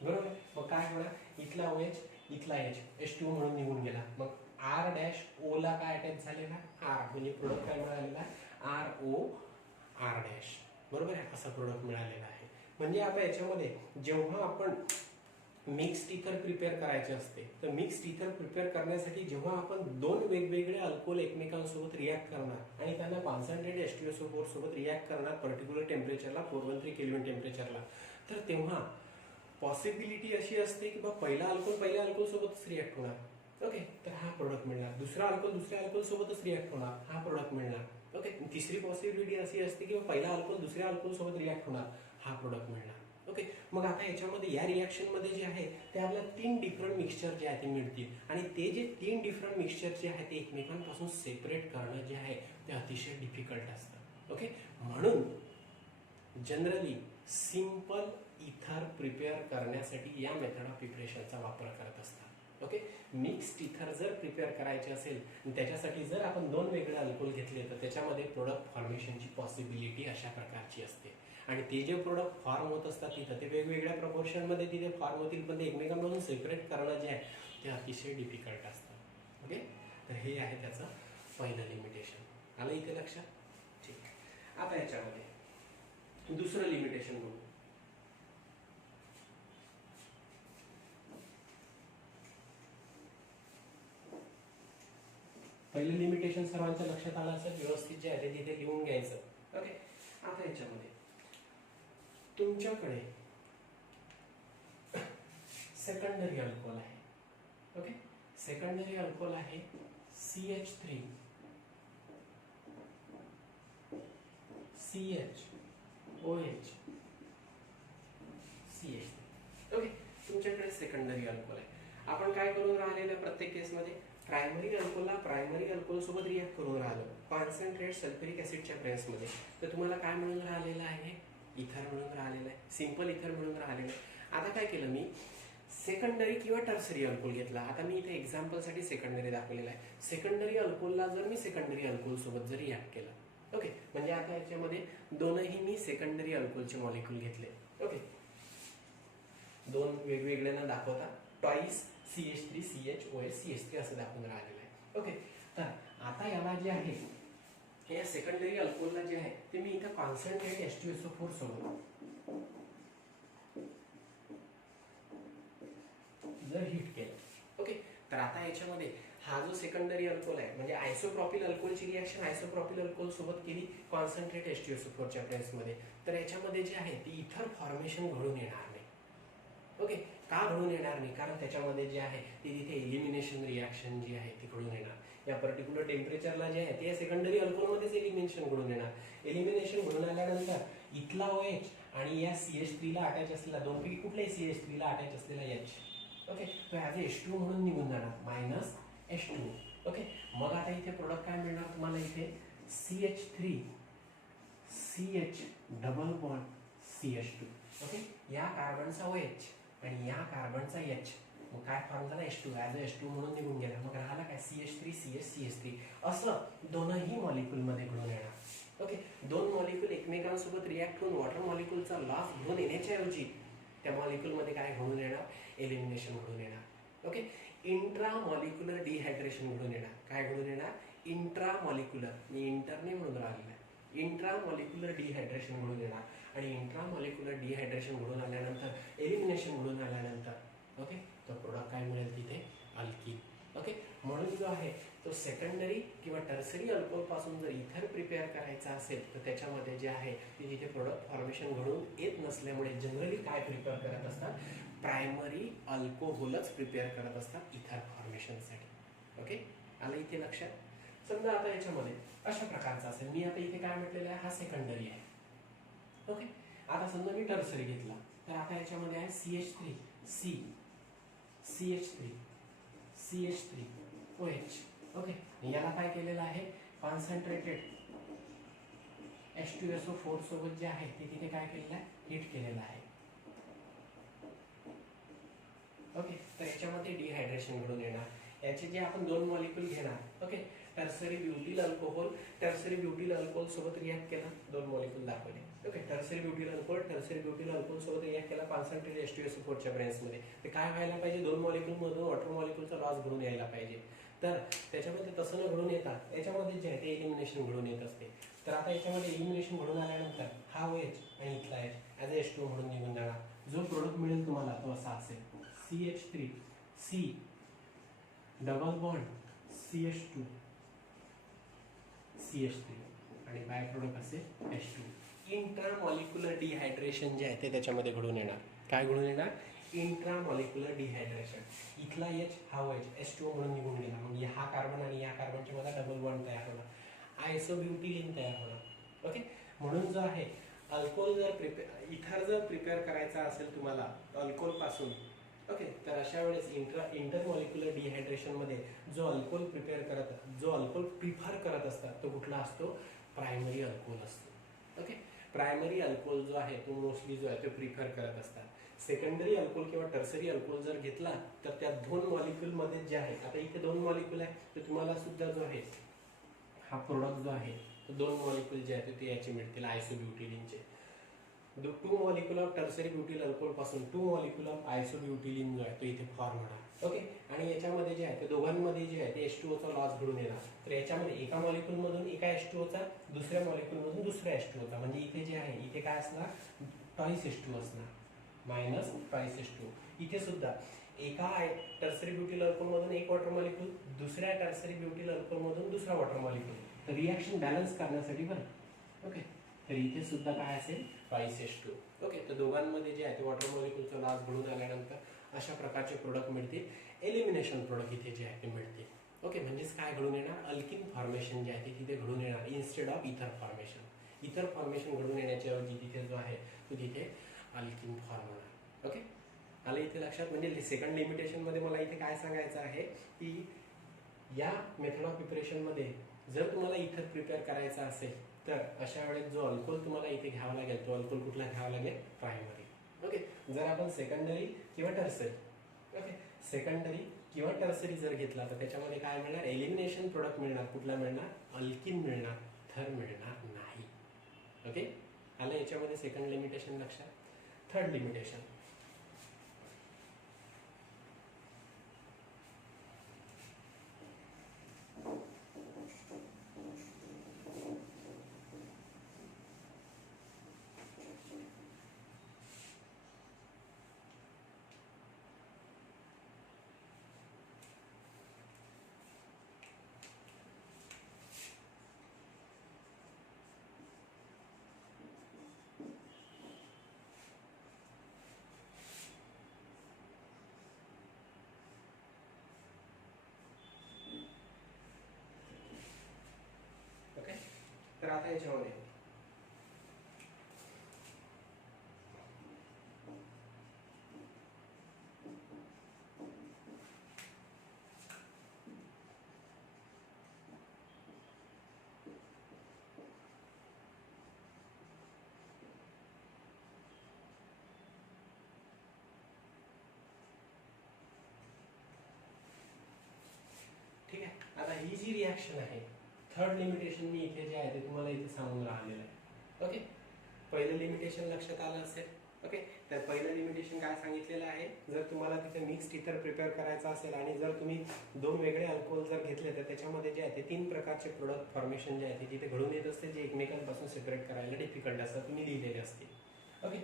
बरोबर, मग काय होणार, इथला OH इथला H2 म्हणून निघून गेला. मग R-O ला काय अटॅच झालेला R, म्हणजे प्रोडक्ट काय मिळालेला ROR. बरोबर आहे, असा प्रोडक्ट मिळालेला आहे. म्हणजे आता याच्यामध्ये जेव्हा आपण मिक्स्ड इथर प्रिपेअर करायचे असते तर मिक्स्ड इथर प्रिपेअर करण्यासाठी जेव्हा आपण दोन वेगवेगळे अल्कोहोल एकमेकांसोबत रिॲक्ट करणार आणि त्यांना कॉन्सन्ट्रेट H2SO4 सोबत रिॲक्ट करणार पर्टिक्युलर टेम्परेचरला 413 केल्विन टेम्परेचरला, तर तेव्हा पॉसिबिलिटी अशी असते की पहिला अल्कोहोल सोबतच रिॲक्ट होणार. ओके, तर हा प्रोडक्ट मिळणार. दुसरा अल्कोहोल दुसऱ्या अल्कोहोल सोबतच रिॲक्ट होणार, हा प्रोडक्ट मिळणार. ओके, तिसरी पॉसिबिलिटी अशी असते की पहिला अल्कोहोल दुसऱ्या अल्कोहोल सोबत रिॲक्ट होणार, हा प्रोडक्ट मिळणार. ओके, मग आता याच्यामध्ये या रिॲक्शन मध्ये जे आहे ते आपल्याला 3 डिफरंट मिक्सचर जे आहे ते मिळतील आणि ते जे 3 डिफरंट मिक्सचर जे आहे ते एकमेकांपासून सेपरेट करणं जे आहे ते अतिशय डिफिकल्ट असतं. ओके, म्हणून जनरली सिंपल इथर प्रिपेअर करण्यासाठी या मेथड ऑफ प्रिपरेशनचा वापर करत असतात. ओके, मिक्स्ड इथर जर प्रिपेअर करायचे असेल त्याच्यासाठी जर आपण दोन वेगळे अल्कोहोल घेतले तर त्याच्यामध्ये प्रोडक्ट फॉर्मेशनची पॉसिबिलिटी अशा प्रकारची असते आणि ते जे प्रोडक्ट फॉर्म होत असतात तिथं ते वेगवेगळ्या प्रपोर्शनमध्ये तिथे फॉर्म होतील, पण ते एकमेकांपासून सेपरेट करणं जे आहे ते अतिशय डिफिकल्ट असतं. ओके, तर हे आहे त्याचं पहिलं लिमिटेशन. आलं इथे लक्षात? ठीक. आता याच्यामध्ये दुसरं लिमिटेशन बघू. पहिलं लिमिटेशन सर्वांच्या लक्षात आलं असेल, व्यवस्थित जे आहे ते तिथे लिहून घ्यायचं. ओके, आता याच्यामध्ये तुमच्याकडे सेकंडरी अल्कोहोल आहे. ओके, सेकंडरी अल्कोहोल आहे CH3 CHOH CH3. ओके, तुमच्याकडे सेकंडरी अल्कोहोल आहे. आपण काय करून राहिलेलं प्रत्येक केसमध्ये प्रायमरी अल्कोहोलला प्रायमरी अल्कोहोल सोबत रिॲक्ट करून राहिलो कॉन्सन्ट्रेट सल्फ्युरिक ऍसिडच्या प्रेसमध्ये, तर तुम्हाला काय मिळून राहिलेलं आहे? इथर मिळून राहिलेलं आहे, सिंपल इथर मिळून राहिलेलं आहे. आता काय केलं मी? सेकंडरी किंवा टर्सरी अल्कोहोल घेतला. आता मी इथे एक्झाम्पलसाठी सेकंडरी दाखवलेला आहे. सेकंडरी अल्कोहोलला जर मी सेकंडरी अल्कोहोल सोबत जर रिॲक्ट केला, ओके, म्हणजे आता याच्यामध्ये दोनही मी सेकंडरी अल्कोहोलचे मॉलिक्यूल घेतले. ओके, दोन वेगवेगळ्यांना दाखवता ट्वाइस CH3 CHOH CH3 असं दाखवून राहिलेलं आहे. ओके, तर आता याला जे आहे या सेकंडरी अल्कोहोलला जे आहे ते मी इथं कॉन्सन्ट्रेट H2SO4 सोबत जर हिट केलं. ओके, तर आता याच्यामध्ये हा जो सेकंडरी अल्कोहोल आहे म्हणजे आयसोप्रोपिल अल्कोहोलची रिॲक्शन आयसोप्रोपिल अल्कोहोल सोबत केली कॉन्सन्ट्रेट H2SO4 च्या प्रेसमध्ये, तर याच्यामध्ये जे आहे ती इथर फॉर्मेशन घडून येणार नाही. ओके, का घडून येणार नाही? कारण त्याच्यामध्ये जे आहे ते तिथे एलिमिनेशन रिॲक्शन जी आहे ती घडून येणार. या पर्टिक्युलर टेम्परेचरला जे आहे ते सेकंडरी अल्कोहोलमध्येच एलिमिनेशन घडून येणार. एलिमिनेशन घडून आल्यानंतर इथला OH आणि या CH3 ला अटॅच असलेला दोनपैकी कुठल्याही CH3 ला अटॅच असलेला H, ओके, तो ॲज H2 म्हणून निघून जाणार -H2. ओके, मग आता इथे प्रोडक्ट काय मिळणार तुम्हाला? इथे CH3 CH double bond CH2. Okay, या कार्बनचा OH आणि या कार्बनचा H, मग काय फॉर्म झाला? H2 ॲज H2 म्हणून निघून गेला. मग राहिला काय? CH3 CH CH3 असं दोनही मॉलिक्यूलमध्ये घडून येणार. ओके, दोन मॉलिक्यूल एकमेकांसोबत रिॲक्ट होऊन वॉटर मॉलिक्यूलचा लॉस घडून येण्याच्या ऐवजी त्या मॉलिक्यूलमध्ये काय घडून येणार? एलिमिनेशन घडून येणार. ओके, इंट्रा मॉलिक्युलर डिहायड्रेशन घडून येणार. काय घडून येणार? इंट्रा मॉलिक्युलर, मी इंटरने म्हणून राहिलेलं आहे, इंट्रा मॉलिक्युलर डिहायड्रेशन घडून येणार. आणि इंट्रा मॉलिक्युलर डिहायड्रेशन घडून आल्यानंतर एलिमिनेशन घडून आल्यानंतर ओके, तो प्रोडक्ट काय मिळेल? तिथे अल्कीन. ओके, म्हणून जो आहे तो सेकंडरी किंवा टर्सरी अल्कोहोल पासून जर इथर प्रिपेअर करायचा असेल तर त्याच्यामध्ये जे आहे ते तिथे प्रोडक्ट फॉर्मेशन घडून येत नसल्यामुळे जनरली काय प्रिपेअर करत असतात? प्रायमरी अल्कोहोलच प्रिपेअर करत असतात इथर फॉर्मेशनसाठी. ओके, आलं इथे लक्षात? समजा आता याच्यामध्ये अशा प्रकारचा असेल, मी आता इथे काय म्हटलेलं आहे? हा सेकंडरी आहे. ओके, आता समजा मी टर्सरी घेतला तर आता याच्यामध्ये आहे CH3 CH3 CH3 OH. Okay, याला काय केलेलं आहे? कॉन्सन्ट्रेटेड H2SO4 सोबत जे आहे ते तिथे काय केलेलं आहे? हिट केलेलं आहे. ओके, तर याच्यामध्ये डिहायड्रेशन घडून येणार. याचे जे आपण दोन मॉलिक्यूल घेणार, ओके, टर्सरी ब्युटिल अल्कोहोल सोबत रिॲक्ट केला, दोन मॉलिक्यूल दाखवले. ओके, टर्सरी ब्युटिल अल्कोहोल सोबत रिॲक्ट केला कॉन्सन्ट्रेट H2SO4 च्या ब्रेन्समध्ये, ते काय व्हायला पाहिजे? दोन मॉलिक्यूल मधून वॉटर मॉलिक्यूलचा लॉस घडून यायला पाहिजे. तर त्याच्यामध्ये तसं न घडून येतात याच्यामध्ये जे आहे ते एलिमिनेशन घडून येत असते. तर आता याच्यामध्ये एलिमिनेशन घडून आल्यानंतर हा OH आणि इथला H ॲज H2 म्हणून निघून जाणार. जो प्रोडक्ट मिळेल तुम्हाला तो असा असेल CH3 C double bond CH2 CH3 आणि बाय प्रोडक्ट असे H2. इंट्रामॉलिक्युलर डिहायड्रेशन जे आहे ते त्याच्यामध्ये घडून येणार. काय घडून येणार? इंट्रामॉलिक्युलर डिहायड्रेशन. इथला H हा OH H2O म्हणून निघून गेला. म्हणजे हा कार्बन आणि या कार्बनच्या मध्ये डबल बॉन्ड तयार होणार, आयसोब्युटिलीन तयार होणार. ओके, म्हणून जो आहे अल्कोहोल जर इथर जर प्रिपेअर करायचा असेल तुम्हाला अल्कोहोल पासून, ओके, तर अशा वेळेस इंटरमॉलिक्युलर डिहायड्रेशन मध्ये जो अल्कोहोल प्रिफर करत असतात तो कुठला असतो? प्रायमरी अल्कोहोल असतो. ओके, प्रायमरी अल्कोहोल जो आहे तो मोस्टली जो आहे तो प्रिफर करत असतात. सेकंडरी अल्कोहोल किंवा टर्सरी अल्कोहोल जर घेतला तर त्या दोन मॉलिक्यूल मध्ये जे आहे, आता इथे दोन मॉलिक्यूल आहे तर तुम्हाला सुद्धा जो आहे हा प्रोडक्ट जो आहे तो दोन मॉलिक्यूल जे आहेत ते याचे मिळतील आयसोब्युटिलीनचे. 2 मॉलिक्यूल ऑफ टर्सरी ब्युटिल अल्कोहोल पासून 2 मॉलिक्यूल ऑफ आयसोब्युटिलीन जो आहे तो इथे फॉर्म होणार. ओके, आणि याच्यामध्ये जे आहे ते दोघांमध्ये जे आहे ते H2O चा लॉस घडून येणार. तर याच्यामध्ये एका मॉलिक्यूल मधून एका H2O चा, दुसऱ्या मॉलिक्यूल मधून दुसऱ्या H2O चा, म्हणजे इथे जे आहे इथे काय असणार? ट्वाइस H2O असणार, मायनस ट्वाइस H2O. इथे सुद्धा एका टर्सरी ब्युटिल अल्कोहोल मधून एक वॉटर मॉलिक्यूल, दुसऱ्या टर्सरी ब्युटिल अल्कोहोल मधून दुसरा वॉटर मॉलिक्यूल, तर रिएक्शन बॅलन्स करण्यासाठी बरं. ओके, तर इथे सुद्धा काय असेल? Twice H2O. ओके, तर दोघांमध्ये जे आहे ते वॉटर मॉलिक्यूलचा लॉस घडून आल्यानंतर अशा प्रकारचे प्रोडक्ट मिळतील. एलिमिनेशन प्रोडक्ट इथे जे आहे ते मिळतील. ओके, म्हणजेच काय घडून येणार? अल्किन फॉर्मेशन जे आहे ते तिथे घडून येणार इन्स्टेड ऑफ इथर फॉर्मेशन. इथर फॉर्मेशन घडून येण्याच्या ऐवजी तिथे जो आहे तो तिथे अल्किन फॉर्म होणार. ओके, आलं इथे लक्षात? म्हणजे सेकंड लिमिटेशन मध्ये मला इथे काय सांगायचं आहे की या मेथड ऑफ प्रिपरेशन मध्ये जर तुम्हाला इथर प्रिपेअर करायचा असेल तर अशा वेळेस जो अल्कोहोल तुम्हाला इथे घ्यावा लागेल तो अल्कोहोल कुठला घ्यावा लागेल? प्रायमरी. ओके, जर आपण सेकंडरी किंवा टर्सरी, ओके, सेकंडरी किंवा टर्सरी जर घेतला तर त्याच्यामध्ये काय मिळणार? एलिमिनेशन प्रोडक्ट मिळणार. कुठला मिळणार? अल्किन मिळणार, थर मिळणार नाही. ओके, आलं याच्यामध्ये सेकंड लिमिटेशन लक्षात. थर्ड लिमिटेशन, तर आता याच्यामध्ये ठीक आहे. आता ही जी रिॲक्शन आहे, थर्ड लिमिटेशन मी इथे जे आहे ते तुम्हाला इथे सांगून राहिलेलं आहे. ओके, पहिलं लिमिटेशन लक्षात आलं असेल. ओके, तर पहिलं लिमिटेशन काय सांगितलेलं आहे? जर तुम्हाला तिथे मिक्स्ड इथर प्रिपेअर करायचं असेल आणि जर तुम्ही दोन वेगळे अल्कोहोल जर घेतले तर त्याच्यामध्ये जे आहे ते 3 प्रकारचे प्रोडक्ट फॉर्मेशन जे आहे ते तिथे घडून येत असते, जे एकमेकांपासून सेपरेट करायला डिफिकल्ट असतात, तुम्ही लिहिलेले असते. ओके,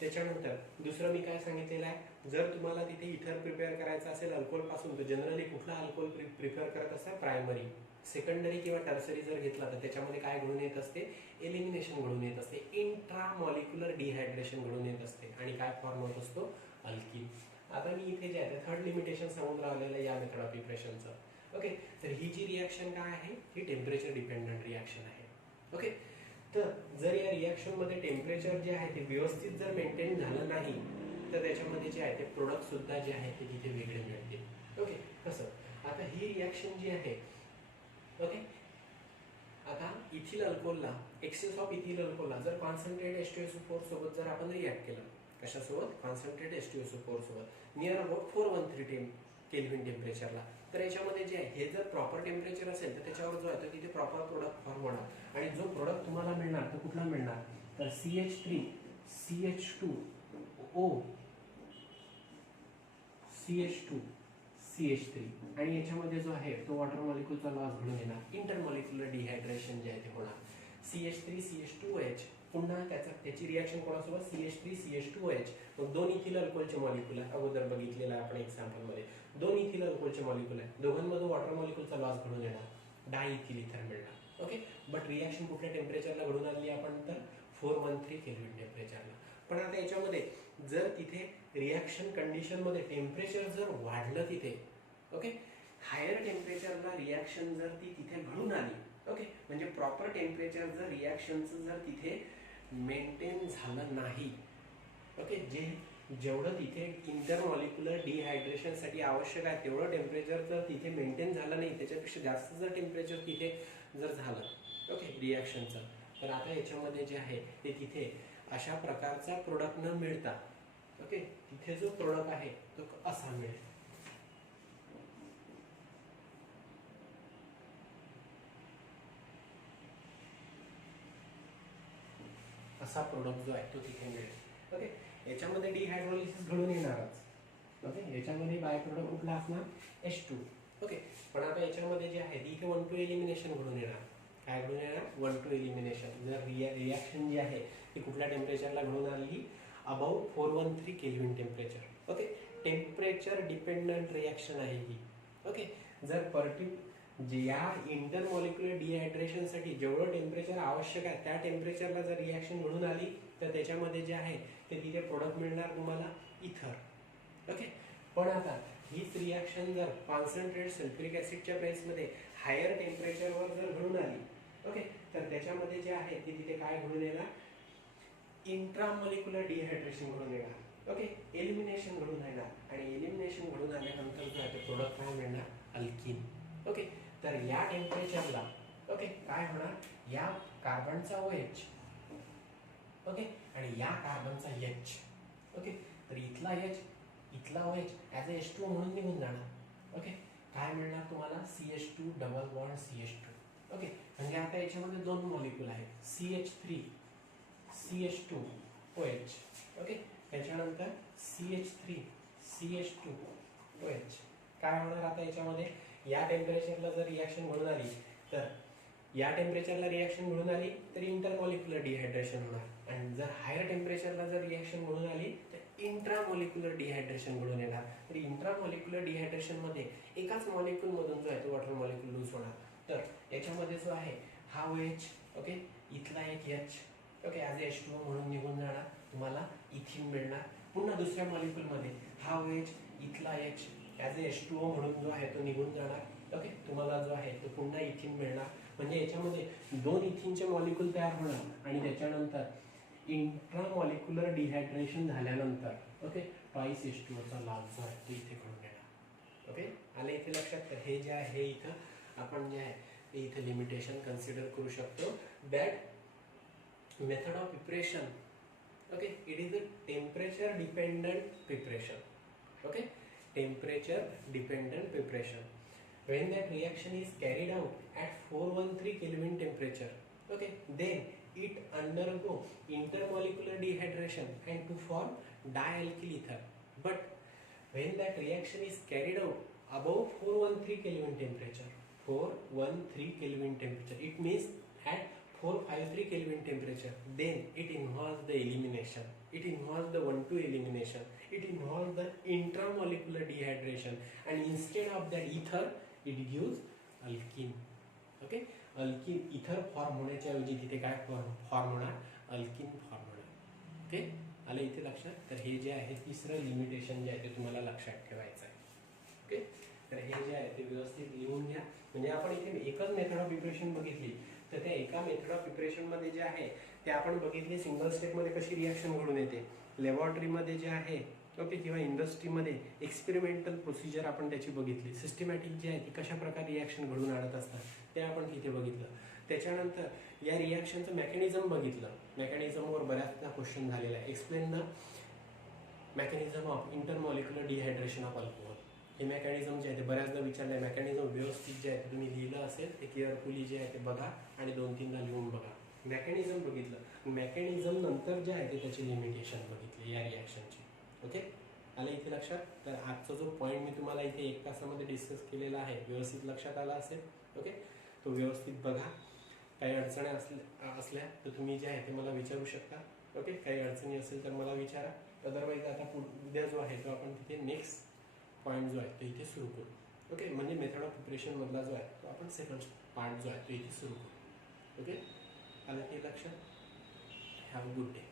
त्याच्यानंतर दुसरं मी काय सांगितलेलं आहे? जर तुम्हाला तिथे इथर प्रिपेअर करायचं असेल अल्कोहोल पासून तर जनरली कुठला अल्कोहोल प्रिपेअर करत असतात? प्रायमरी. सेकंडरी किंवा टर्सरी जर घेतला तर त्याच्यामध्ये काय घडून येत असते? एलिमिनेशन घडून येत असते, इंट्रामॉलिक्युलर डिहायड्रेशन घडून येत असते आणि काय फॉर्म होत असतो? अल्किन. आता मी इथे जे आहे थर्ड लिमिटेशन सांगून राहिलेलं आहे या मेथड ऑफ प्रिपरेशनचं. ओके, तर ही जी रिॲक्शन काय आहे? ही टेम्परेचर डिपेंडंट रिॲक्शन आहे. ओके, तर जर या रिॲक्शन मध्ये टेम्परेचर जे आहे ते व्यवस्थित जर मेंटेन झालं नाही तर त्याच्यामध्ये जे आहे ते प्रोडक्ट सुद्धा जे आहे ते तिथे वेगळे मिळतील. ओके, कसं? आता ही रिॲक्शन जी आहे, ओके, आता इथिल अल्कोहोलला, एक्सेस ऑफ इथिल अल्कोहोलला जर कॉन्सन्ट्रेट H2SO4 सोबत जर आपण रिॲक्ट केलं, कशासोबत? कॉन्सन्ट्रेट H2SO4 सोबत नियर अबाउट 413 केल्विन टेम्परेचरला, तर याच्यामध्ये जे आहे हे जर प्रॉपर टेम्परेचर असेल तर त्याच्यावर जो आहे तो तिथे प्रॉपर प्रोडक्ट फॉर्म होणार आणि जो प्रोडक्ट तुम्हाला मिळणार तो कुठला मिळणार? तर CH3 CH2O CH2 CH3 आणि याच्यामध्ये जो आहे तो वॉटर मॉलिक्यूलचा लॉस घडून येणार, इंटरमॉलिक्युलर डिहायड्रेशन जे आहे ते होणार. CH3 CH2OH पुन्हा त्याची रिॲक्शन कोणासोबत CH3CH2OH. मग दोन इथिल अल्कोहोलचे मॉलिक्यूल आहे, अगोदर बघितलेला आहे आपण एक्झाम्पल मध्ये. दोन इथिल अल्कोहोलचे मॉलिक्यूल आहे, दोघांमध्ये वॉटर मॉलिक्यूलचा लॉस घडून येणार, डायइथिल इथर मिळणार. ओके, बट रिॲक्शन कुठल्या टेम्परेचरला घडून आली आपण तर 413 केल्विन टेम्परेचरला. पण आता याच्यामध्ये जर तिथे रिॲक्शन कंडिशन मध्ये टेम्परेचर जर वाढलं तिथे, ओके, हायर टेम्परेचरला रिॲक्शन जर ती तिथे घडून आली, ओके, म्हणजे प्रॉपर टेम्परेचर जर रिॲक्शनचं जर तिथे मेंटेन झालं नाही, ओके, जेवढं तिथे इंटरमॉलिक्युलर डिहायड्रेशनसाठी आवश्यक आहे तेवढं टेम्परेचर जर तिथे मेंटेन झालं नाही, त्याच्यापेक्षा जास्त जर टेम्परेचर तिथे जर झालं, ओके, रिॲक्शनचं, तर आता याच्यामध्ये जे आहे ते तिथे अशा प्रकारचा प्रोडक्ट न मिळता, ओके, तिथे जो प्रोडक्ट आहे तो असा मिळेल. असा प्रोडक्ट जो आहे तो तिथे मिळेल. ओके, याच्यामध्ये डिहायड्रोलिसिस घडून येणारच. ओके, याच्यामध्ये बाय प्रोडक्ट कुठला असणार, H2. ओके, पण आता याच्यामध्ये जे आहे इथे 1-2 एलिमिनेशन घडून येणार. काय घडून येणार, 1-2 एलिमिनेशन. जर रिॲक्शन जी आहे ती कुठल्या टेम्परेचरला घडून आली, about 413 kelvin temperature. Okay, temperature dependent reaction आहे ही. ओके, जर या इंटरमॉलिक्युलर डिहायड्रेशनसाठी जेवढं टेम्परेचर आवश्यक आहे त्या टेम्परेचरला जर रिॲक्शन घडून आली तर त्याच्यामध्ये जे आहे ते तिथे प्रोडक्ट मिळणार तुम्हाला इथर. ओके, पण आता हीच रिॲक्शन जर कॉन्सन्ट्रेट सल्फ्युरिक ॲसिडच्या प्लेसमध्ये हायर टेम्परेचरवर जर घडून आली, ओके, तर त्याच्यामध्ये जे आहे ते तिथे काय घडून येणार, इंट्रामॉलिक्युलर डिहायड्रेशन घडून येणार. ओके, एलिमिनेशन घडून येणार आणि एलिमिनेशन घडून आल्यानंतर जो आहे तो प्रोडक्ट काय मिळणार, अल्किन. ओके, तर या टेम्परेचरला, ओके, काय होणार, या कार्बनचा OH, ओके, आणि या कार्बनचा H. ओके, तर इथला H इथला OH ॲज अ H2O म्हणून निघून जाणार. ओके, काय मिळणार तुम्हाला, CH2 double bond CH2. Okay, म्हणजे आता याच्यामध्ये दोन मॉलिक्यूल आहेत, CH3 CH2OH. ओके, त्याच्यानंतर CH3 CH2OH. काय होणार आता याच्यामध्ये, या टेम्परेचरला जर रिॲक्शन घडून आली तर या टेम्परेचरला रिॲक्शन घडून आली तर इंटरमॉलिक्युलर डिहायड्रेशन होणार, आणि जर हायर टेम्परेचरला जर रिॲक्शन घडून आली तर इंट्रामॉलिक्युलर डिहायड्रेशन घडून येणार. तर इंट्रामॉलिक्युलर डिहायड्रेशनमध्ये एकाच मॉलिक्यूलमधून जो आहे तो वॉटर मॉलिक्यूल लूज होणार. तर याच्यामध्ये जो आहे हा OH, ओके, इथला एक H, ओके, ॲज H2O म्हणून निघून जाणार, तुम्हाला इथिन मिळणार. पुन्हा दुसऱ्या मॉलिक्यूलमध्ये हा OH इथला H ॲज H2O म्हणून जो आहे तो निघून जाणार. ओके, तुम्हाला जो आहे तो पुन्हा इथिन मिळणार. म्हणजे याच्यामध्ये दोन इथिनचे मॉलिक्यूल तयार होणार आणि त्याच्यानंतर इंट्रामॉलिक्युलर डिहायड्रेशन झाल्यानंतर, ओके, ट्वाइस H2Oचा लॉस जो आहे तो इथे घडून येणार. ओके, आले इथे लक्षात. तर हे जे आहे हे इथं आपण जे आहे ते इथे लिमिटेशन कन्सिडर करू शकतो, that method of preparation, okay, it is a temperature dependent preparation. Okay, temperature dependent preparation. When that reaction is carried out at 413 Kelvin temperature, okay, then it undergo intermolecular dehydration and to form dialkyl ether. But when that reaction is carried out above 413 Kelvin temperature, 413 Kelvin temperature, it means at 453 Kelvin temperature, then it involves the elimination. It involves the 1-2 elimination. It involves the intramolecular dehydration, and instead of that ether, it gives alkene. Okay, alkene ether form होण्याच्या ऐवजी तिथे काय फॉर्म होणार, अल्किन फॉर्म होणार. ओके, आलं इथे लक्षात. तर हे जे आहे तिसरं लिमिटेशन जे आहे ते तुम्हाला लक्षात ठेवायचं आहे. ओके, तर हे जे आहे ते व्यवस्थित लिहून घ्या. म्हणजे आपण इथे एकच मेथड ऑफ प्रिपरेशन बघितली, तर त्या एका मेथड ऑफ प्रिपरेशन मध्ये जे आहे ते आपण बघितले सिंगल स्टेप मध्ये कशी रिॲक्शन घडून येते, लॅबोरेटरीमध्ये जे आहे, ओके, किंवा इंडस्ट्रीमध्ये एक्सपेरिमेंटल प्रोसिजर आपण त्याची बघितली, सिस्टमॅटिक जे आहे ती कशा प्रकारे रिॲक्शन घडून आणत असतात ते आपण तिथे बघितलं. त्याच्यानंतर या रिॲक्शनचं मेकॅनिझम बघितलं. मेकॅनिझमवर बऱ्याचदा क्वेश्चन झालेला आहे. Explain the mechanism of intermolecular dehydration of alcohol. हे मेकॅनिझम जे आहे ते बऱ्याचदा विचारलं आहे. मेकॅनिझम व्यवस्थित जे आहे ते तुम्ही लिहिलं असेल ते केअरफुली जे आहे ते बघा आणि 2-3दा लिहून बघा. मेकॅनिझम बघितलं, मेकॅनिझम नंतर जे आहे ते त्याची लिमिटेशन बघितली या रिॲक्शनची. ओके, आलं इथे लक्षात. तर आजचा जो पॉईंट मी तुम्हाला इथे 1 तासामध्ये डिस्कस केलेला आहे व्यवस्थित लक्षात आला असेल. ओके, तो व्यवस्थित बघा. काही अडचणी असल्या तर तुम्ही जे आहे ते मला विचारू शकता. ओके, काही अडचणी असेल तर मला विचारा. अदरवाईज आता उद्या जो आहे तो आपण तिथे नेक्स्ट पॉईंट जो आहे तो इथे सुरू करू. ओके, म्हणजे मेथड ऑफ प्रिपरेशन मधला जो आहे तो आपण सेकंड पार्ट जो आहे तो इथे सुरू करू. ओके, आलं ते लक्षात. Have a good day.